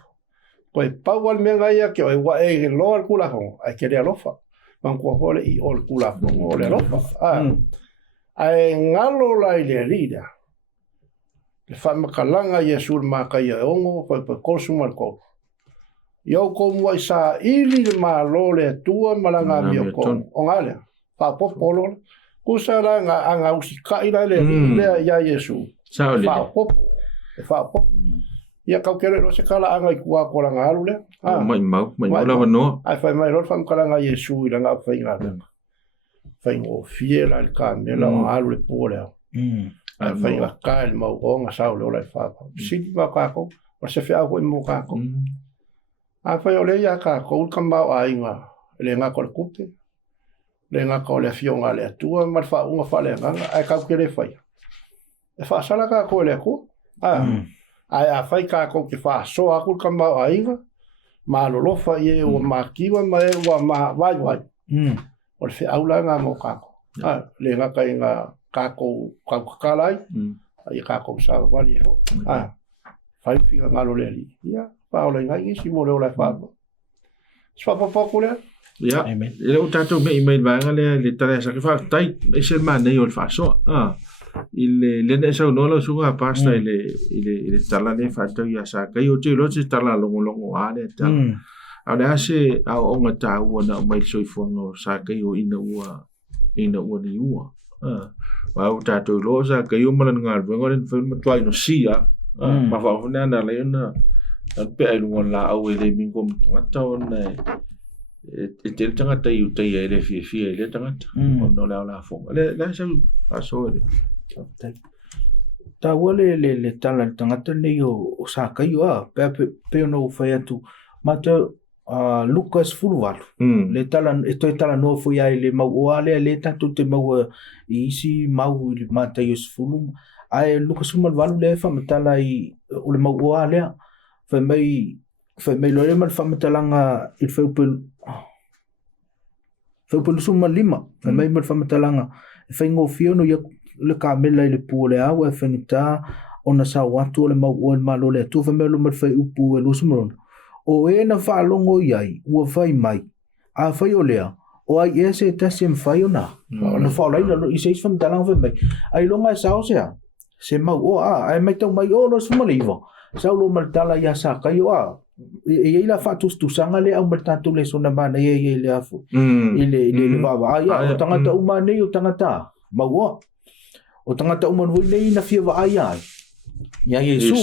Koe paual mea ngai a ke oi wa e loa kula hongo, ai ke rea lofa. Man kua hole i ol kula hongo o le lofa. Ai ngalo lai le rida. Le whamakalanga Iesu le makai a ongo, koe pa kosu mal kou. Iau kou mua i sa ili le maa lo le tua malanga mi o kou. O ngale, wha popolo. Kusa la nga usi kai lai le rida ia Iesu. Wha popo. Wha popo. Ia kau kere lo se kala anga I kua ko langa alu le. Mai lava no. Ai fai mai lo fam kala nga Iesu I langa fai nga. Fai ngo fiela il kamela o alu le pole. Ai fai nga kai mo o nga sau le o lai fa. Siti ma ka ko, o se fia ko mo ka ko. Ai fai o le ia ka ko ka ma ai nga le nga ko le kupe. Le nga ko le fio nga le tua ma fa unga fa le nga ai kau kere fai. E fa sala ka ko le ko. Ai a fai ka ko ke fa so a ku ka ma ainga ma lo lo fa ye o ma kiwa ma e wa ma vai o fe aula nga mo ka ko le nga ka nga ka ko ka lai ai ka ko sa wa li ho fai fi nga lo le li ya pa o le nga I si mo le o la fa swa pa ko le ya le o tato me email va nga le tare sa ke fa tai e se ma ne o fa so il ne sa no lo suga pasta il tala ne fatto ya sa kai o te lo se tala longo ale ta ala se a o ngata o na mai so fo no sa kai o ina ni ua wa o tato lo sa kai o mana ngal vengo en film twai no sia ma fa na le na pe ai lungo la o le min kom ngata o na te tangata i utai e le fia le tangata no la fo le sa paso ta wale le tala tangata nei o sa kai wa pe no fa atu mata Lucas Fulvalu le tala esto tala no foi ai le mau ale le tanto te mau isi mau le mata Yusufulu ai Lucas Fulvalu le fa matala i o le mau ale fa mai lo le mal fa matalanga il fa pel suma lima fa mai mal fa matalanga fa ngofio no ya le kamela le pule a wa fa nita ona sa watu le mau o malo le tu fa mai lo mal fa upu le sumron o e na fa longo iai ua vai mai a fai o lea o ai ese tasi mfai o na na fa lai na i seis fam talang vai mai ai longa e sao sea se mau o ai mai tau mai o lo suma leiva sao lo maltala ya sa kai o e la fa tu sanga le au maltatu le sona mana e le afu ile baba ai o tangata uma nei o tangata mau o tangata uma nei na fia va ai ai ya Yesu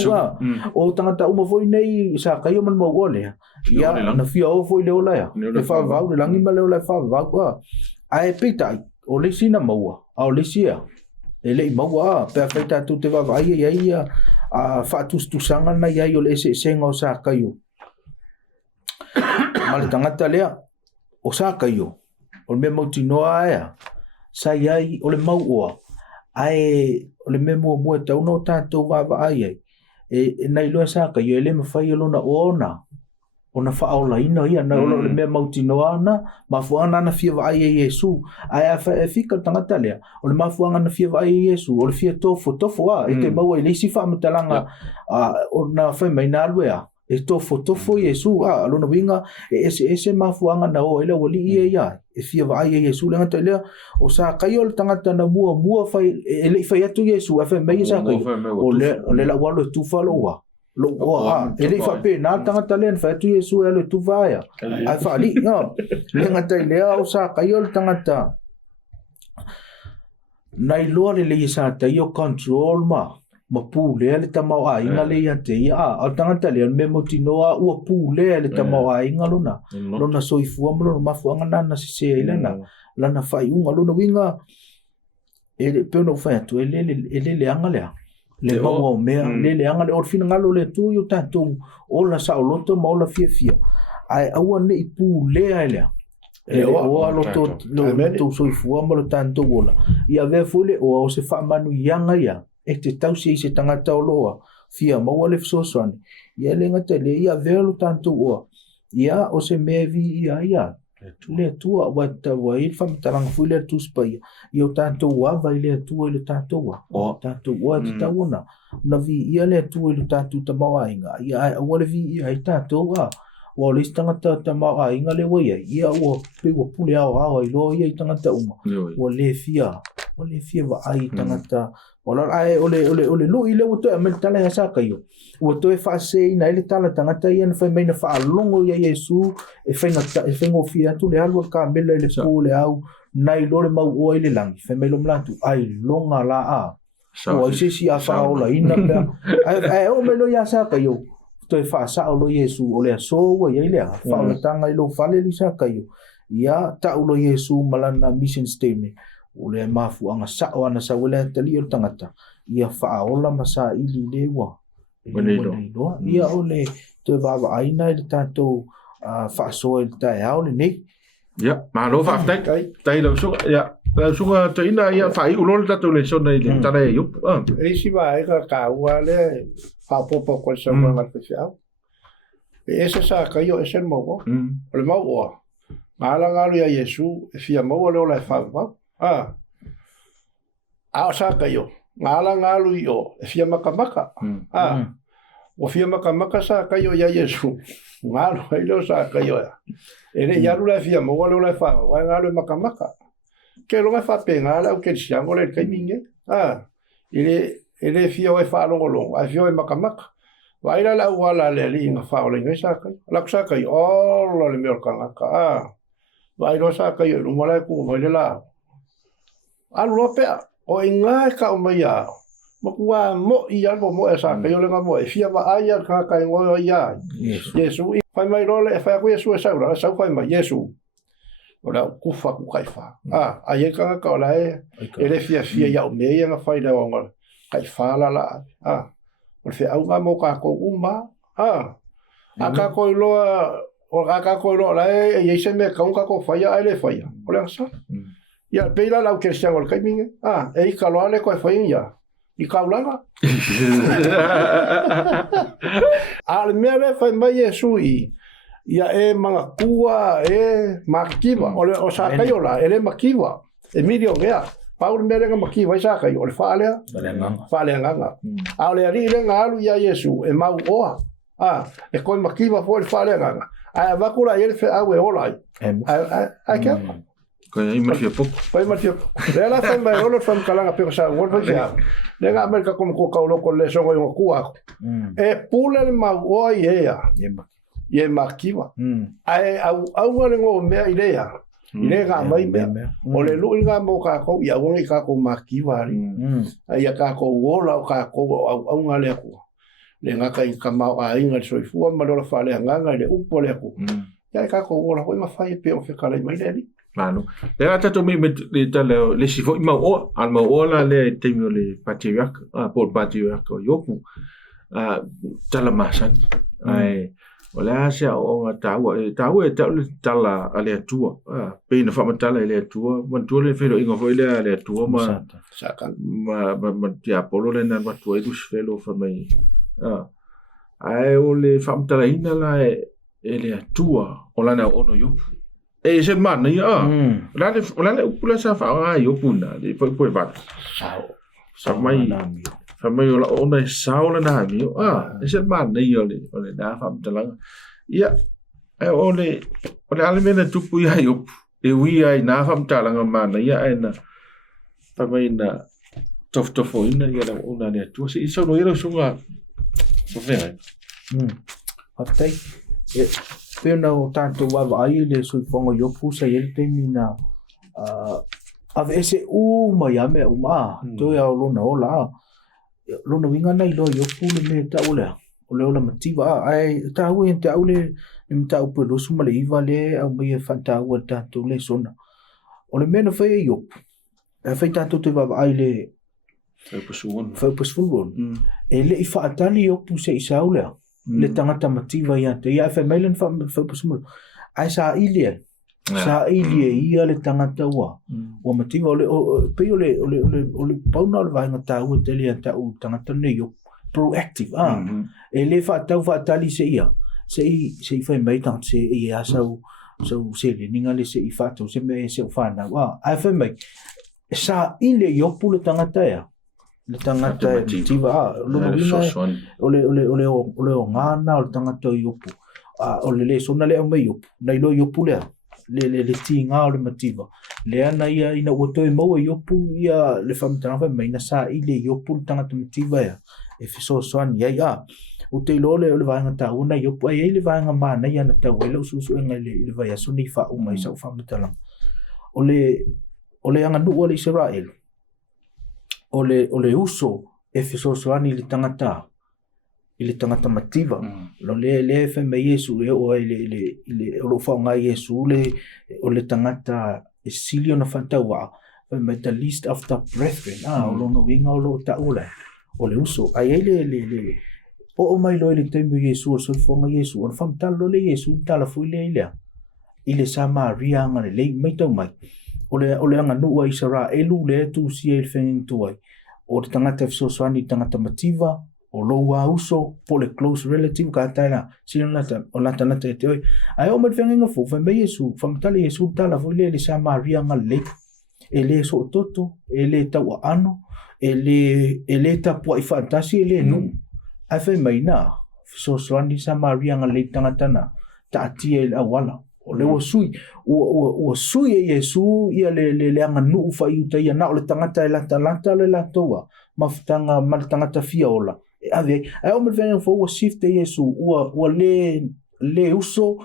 o tangata uma foi nei sa kayo man mo gole ya na fia o foi le ola ya le fa va le langi ma le ola fa va ko ai pita o le sina mo o le sia ele mo pe afeta tu te va vai ya a fa tu sanga na ya yo le se sengo sa kayo mal tangata le o sa kayo o me mo tinoa ya sa ya o le mo o ai o le memo mo tau no tanto va ai e nai lo sa ka yo le me fai lo na ona fa ola ina ia na lo le memo tinoa na mafuanga na fia vai Yesu ai fa fika tangata le o le mafuanga na fia vai Yesu o le fia tofo a e te mau le si fa matalanga o na fa mai na lua e tofo Yesu lo na winga ese mafuanga na o ele wali ia e fia vai Yesu le ngata le o sa kayo tangata na mua fai ele fai atu Yesu fa mai sa kai o le la walo tu faloa lo ele fa pe na tangata le fa atu Yesu ele tu vai ai fa li no le ngata le o sa kayo tangata nai lo le sa ta yo control ma pu le tamau ai nga le ya te a tangata le me motinoa u pu le tamau ai nga lona soifua mo ma fuanga na se lana fai unga lona winga ele pe no fa tu ele anga le mo me le anga le orfina ngalo le tu yo tanto o la sa loto ma la fia ai aua ne pu le ele o lo soifua mo tanto bola ia ve fule o se fa manu yanga ya e te tau se tangata o loa fia maua le fsoswane ia le ngata le ia velo tanto o ia o se mevi ia le tua wata wa il fam tarang fule tu spai ia tanto wa vai le tua le tanto wa tanto wa te tauna na vi ia le tua le tanto tamawa inga ia o le vi ia tanto wa le tangata tamawa inga le wa ia o pe wa pule ao ai lo ia tangata uma o le fia va ai tangata ola ai ole lu ile o to amel tala ya sa kayo o to e fa se na ile tala tangata ia na fa mai na fa longo ya Yesu e fa ngo fia tu le alwa ka mele le pole au nai lo le mau o ile lang fa mai lo mlatu ai longa la a o se si a fa ola ina ai o melo ya sa kayo to e fa sa o Yesu o le so o ia ile fa o tanga ilo fa le sa kayo ia ta o Yesu malana mission statement o le mafuanga sa o ana sa wala tali o tangata ia faaola masa ili lewa ia o le te vava aina i tanto faasoa i tae ao le nei ia malo tai lo so ia la sunga te ina ia fai ulo le tatu le sona i le tana e yup e si va e ka ua le fa popo ko sa ma especial e ese sa ka yo ese mo o le mo o ala ngalu ya Yesu e fia mo le ola fa a sa kayo ngala ngalu yo e fia makamaka o fia makamaka sa kayo ya Yesu ngalu ai lo sa kayo ele ya lu la fia mo lo la fa wa ngalu makamaka ke lo fa pe ngala o ke sia ngole kai minge ele fia wa fa lo a fia makamaka wa ila la wala le li nga fa le ngesa kai la sa kai o lo le mer kanga wa ilo sa kayo lu mala ku wa la alu pea o inga ka o mai a mo i albo mo esa pe yo le ngamo e fia va aya ka ka ngo ya Yesu fai mai role e fai ko Yesu sa ora sa fai mai Yesu ora kufa ku kai fa ai ka ka la e le fia ya me ya fai da ngol kai fa la o fe au nga mo ka ko uma aka ko lo o aka ko lo la e se me ka ko fai ya le fai o le sa ya peila la que se ngol kai minga e ka lo le ko fai ya i ka ulanga al me fai mai Yesu ia e manga kua e makiwa o sa kai ola ele makiwa e milio gea Paul mereka makiwa sa kai o fale nganga ale ali le ngalu ya Yesu e mau oa e ko makiwa fo fale nganga a vakula ele fe awe ola ai ke ko ai makia pop pai makia le la fa mai olo fam kalanga pe sa ngol fa ya le nga amerika kom ko kaulo ko le so ngo kua e pule mau oa ia ye makiwa ai au ngale ngo me idea ile ga mai be o le lu nga mo ka ko ya ngo ka ko makiwa ri ai ka ko wola ka ko au ngale ko le nga kai ka ma ai nga so fu ma lo fa le nga le upo le ko ya ka ko wola ko ma fa pe o fe ka le mai le Mano. Le ata to me le tale le sifo ma o al ma o la le temio le patriarch por patriarch yoku tala masan ai Ola sia o taua e tala ale tua pe na fa matala ale tua man tu le felo ingo foi le ale tua ma ya polo le na ma tu e dus felo fa mai ai o le fa matala ina la ele tua ola na ono yo e se man ya ola le upula sa fa yo puna le foi va sa mai Famai ola ona saola na mi ese man nei ole da fam talang ia e ole ale mena tupu ia yo e wi ai na fam talang man ia ena famai na tofo ina ia ona ne tu se iso no ia sunga so vera atai e pena o tanto wa ai le sui fongo yo pusa ele temina ave mai ame to ya lo na ola Lona winga nei lo yo pule me ta ole mativa ai ta hu en ta ole ni ta upo lo suma le iva le au me fanta wa ta to le sona ole mena fe yo fe ta to va ai le fe posuon ele i fa atali yo pu se isaule le tangata mativa ya te ya fe mailen fa posuon ai sa ilie ia le tangata wa mativa ole pe ole pauna le vai ngata u te le ta u tangata nei yo proactive ele fa tali se ia se fa mai tan se ia so se le ninga le se fa to se me se fa na wa ai fa mai sa ile yo pu le tangata ya le tangata mativa ole ngana ole tangata yo pu ole le sona le mai yo nei lo yo pu le le tinga o le mativa le ana ia ina o toi mo yo pu ia le famtana fa mai na sa ile yo pu tanga tu mativa ya e fiso soan ia o te lo le vanga ta una yo pu ia le vanga ma na ia na ta wela su nga le vai so ni fa o mai sa famtana o le anga nu o le Israel o le uso e fiso soan ile tangata ile tangata mativa lo le fe me Yesu o ile o fa nga Yesu o le tangata esilio na fantawa me the least of the brethren o no winga o lo ta ola o le uso ai le o mai lo le tempo Yesu so fo nga Yesu o fa talo le Yesu tala fu ile Samaria nga le mai to mai o le anga no wa Israel le tu si el feng to ai o tangata so swani tangata mativa o lo wa uso po le close relative ka tala sino o la tana te oi ai o mal fenga fo fa be Yesu fa mtali Yesu tala fo le Samaria nga le ele so toto ele ta wa ano ele ta po i fantasi ele no a fe mai na so swani Samaria nga le tanga tana ta ti el awala o le o sui Yesu ia le anga nu fa yuta ia na o le tanga ta la toa maftanga mal tanga ta fiola ave ai o me vem fo o shift Yesu o le uso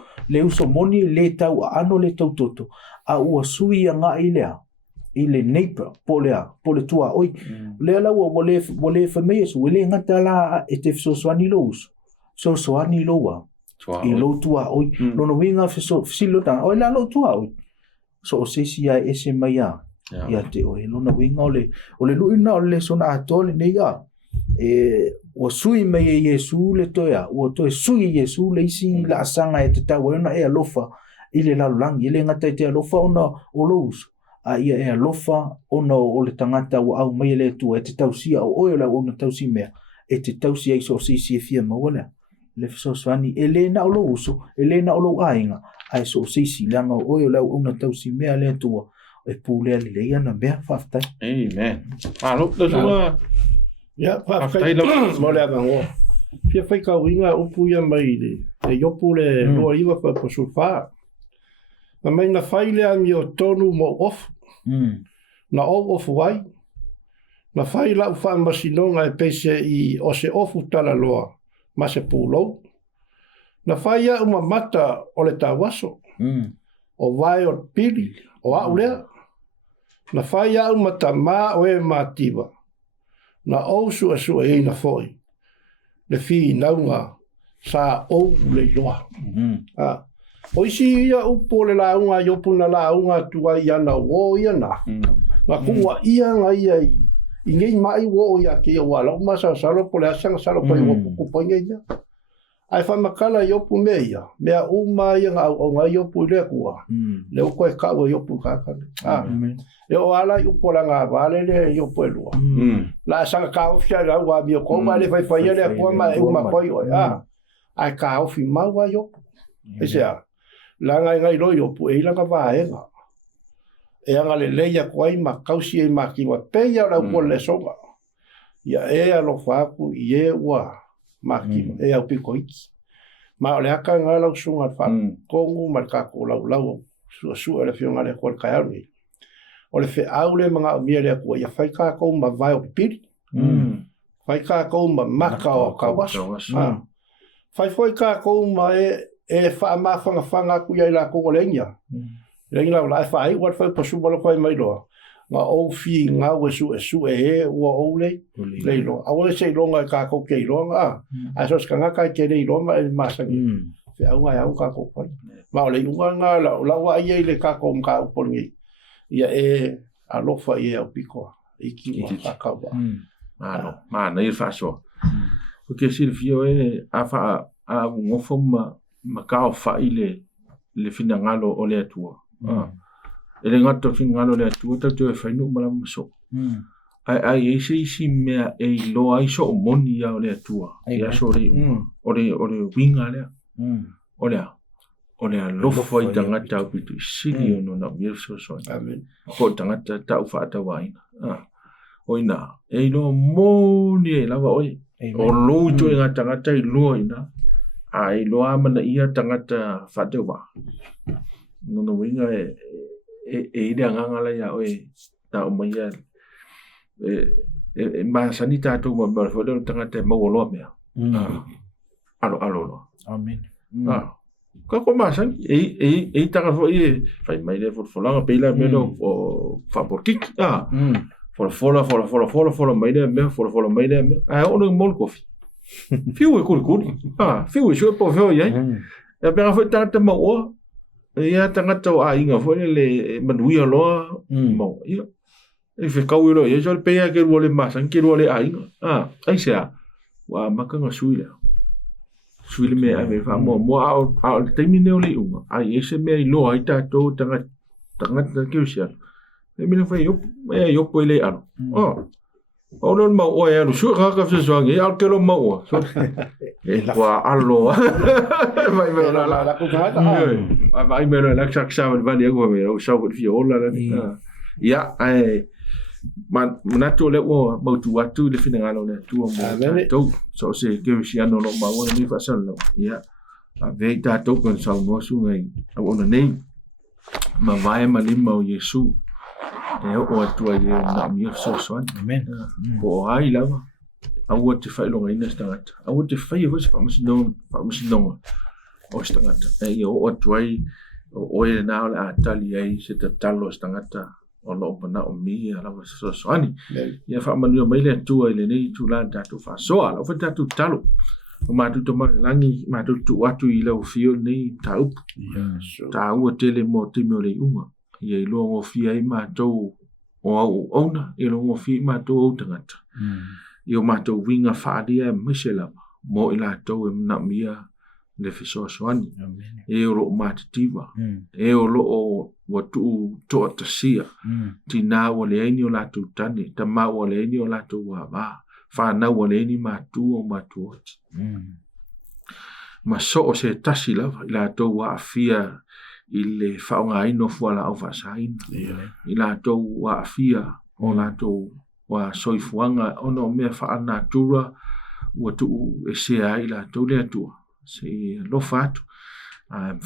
moni le tau ano le tau toto a o sui nga ile neighbor pole tua oi le la o le fa me Yesu le ngata la e te so swani lo uso so swani lo wa I lo tua oi lona winga fisilo ta oi la lo tua oi so se si ai ese mai ia te oi lona winga ole luina ole sona atole nei ia o sui mai Yesu le toia o to sui Yesu le isi la sanga e te tau na e alofa ile la lang ile ngata te alofa ona o lous a ia e alofa ona o le tangata o au mai le tu e te tausia o oi la ona tausi mea e te tausi ai so si fia mawala le so swani elena o louso elena o lo ainga ai so si langa o oi la ona tausi mea le tu e pule ali le ia na mea fafta amen alo le so ya fafta mo le avango fia fai ka winga upu ia mai le yopu le lo iwa pa po sulfa na mai na fai le ami o tonu mo off na off wai na fai la ufa masinonga e pese i o se ofu tala loa ma se pulo na fai ia uma mata o le tawaso o vai o pili o aulea na fai ia uma tama o e mativa na osu asu e na foi le fi naunga sa o le loa o isi ia upo le launga yopu na launga tua ia na wo ia na kuwa ia ngai ai ingei mai wo ia ke wala o masa salo po le asanga salo po wo ku po ia ai fa makala yopu meia mea uma ia o ngai yopu le kuwa le ko e ka wo yopu ka e o ala upo la nga vale le yopu lua la asanga ka ofia la wa bi ko ma le fa ia le ko ma e uma po ai ka ofi ma wa yopu ese la ngai lo yopu e la ka va e anga le leia koai ma kausi e ma ki wa pe ya la ko le soga ya e alo faku ye wa ma ki e au pikoiki ma le aka nga la sunga fa kongu ma ka ko la su le fiona le ko ka ni o le fe aule manga mi le ko ya fai ka ko ma vai o pipiri fai ka ko ma maka o ka waso fai foi ka ko ma e fa ma fanga ku ya la ko lenya Lengi la fai wat fai pasu bolo fai mai lo. Nga o fi nga wesu e o ole le lo. A ole se lo nga ka ko ke lo nga. A so ska nga ka ke le lo ma e masa ni. Fe au nga au ka ko fai. Ma ole nga la wa ye le ka ko ka po ni. Ia e a lo fai e o piko. E ki wa ka wa. Ma na il fa so. O ke Silvio e a fa a ngofo ma ka fa le fina ngalo ole atua. Ele ngata fingalo le atu te fai no mala so ai isi mea e lo ai so moni ya le atu ya so ore winga le ole lo foi tanga ta pitu sili no na mir so amen ko tanga ta fa ta waina oina e lo moni la va oi o lo to ngata ta lo ina ai lo amana ia tanga ta fa te wa no winga e ida ngala ya oi ta o mai ma sanita to mo ba fo do tanga te mo lo me alo amen ko ma san e ta fo fai mai le fo la pe la me no o fa por kik for mai le me for mai le me o no mol coffee fiu e cool fiu e po fo ya e per fo ta te mo ia tangata o ainga foi le manuia lo mo ia e fe kau lo ia jol pe ke wole masan ke wole ainga ai sea wa makanga suile me ave fa mo a termine le uma ai ese me lo ai ta to tangata ke usia e me foi yo po le ano o non ma o e no su ka se so ngi al ke lo ma o so e wa allo vai me la ku ka vai me la sa va ni go me o sa vo fiola ya ai ma to le o mo tu atu le fina ngalo le tu mo to so se ke si ano lo ma o ni fa sa lo ya ve ta to kon sa mo su ngai o na nei ma vai ma lima o Yesu e o atu ai na mi so amen o ai lava au te fai longa ina stangata au te fai ho se famasino o stangata e o atu ai o e na la tali ai se te talo stangata o lo pana o mi ala so ani ia fa manu mai le tu ai le nei tu la ta tu fa so ala fa ta tu talo Matu to langi matu tu watu I lau fio nei tau. Tau tele mo timo le unga. Ia ilo ngo fia I matou o au ona. Ilo ngo fia I matou au tangata. Io matou winga whaadia misela. Mo ila tau na mia le fisoasoani. E o lo matitiwa. E o lo o watu toa tasia. Tina o le aini o latu tane. Tama o le aini o latu waba. Whanau o le aini matu o matu oti. Ma so o se tasi lava. Ila tau wa afia I le whaonga ino fuala au whasaina. Ila tau wa afia o latu wa soifuanga ono mea whaana tura watu e sea ila tau lea tua. Se lo fatu.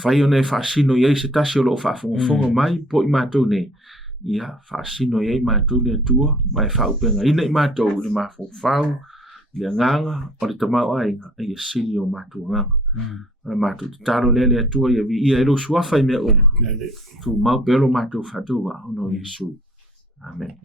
Whai o nei whaasino iei se tasi o lo whaafonga mai po I mātou nei. Ia whaasino iei mātou lea tua. Mai whaupenga ina I mātou le mafo whau. Le nganga o le tamau ainga. Ia sili o mātou nganga. Mātou te taro lea tua ia vi ia ilo suafa I mea oma. Tu mau pelo mātou whatua ono Yesu. Amen.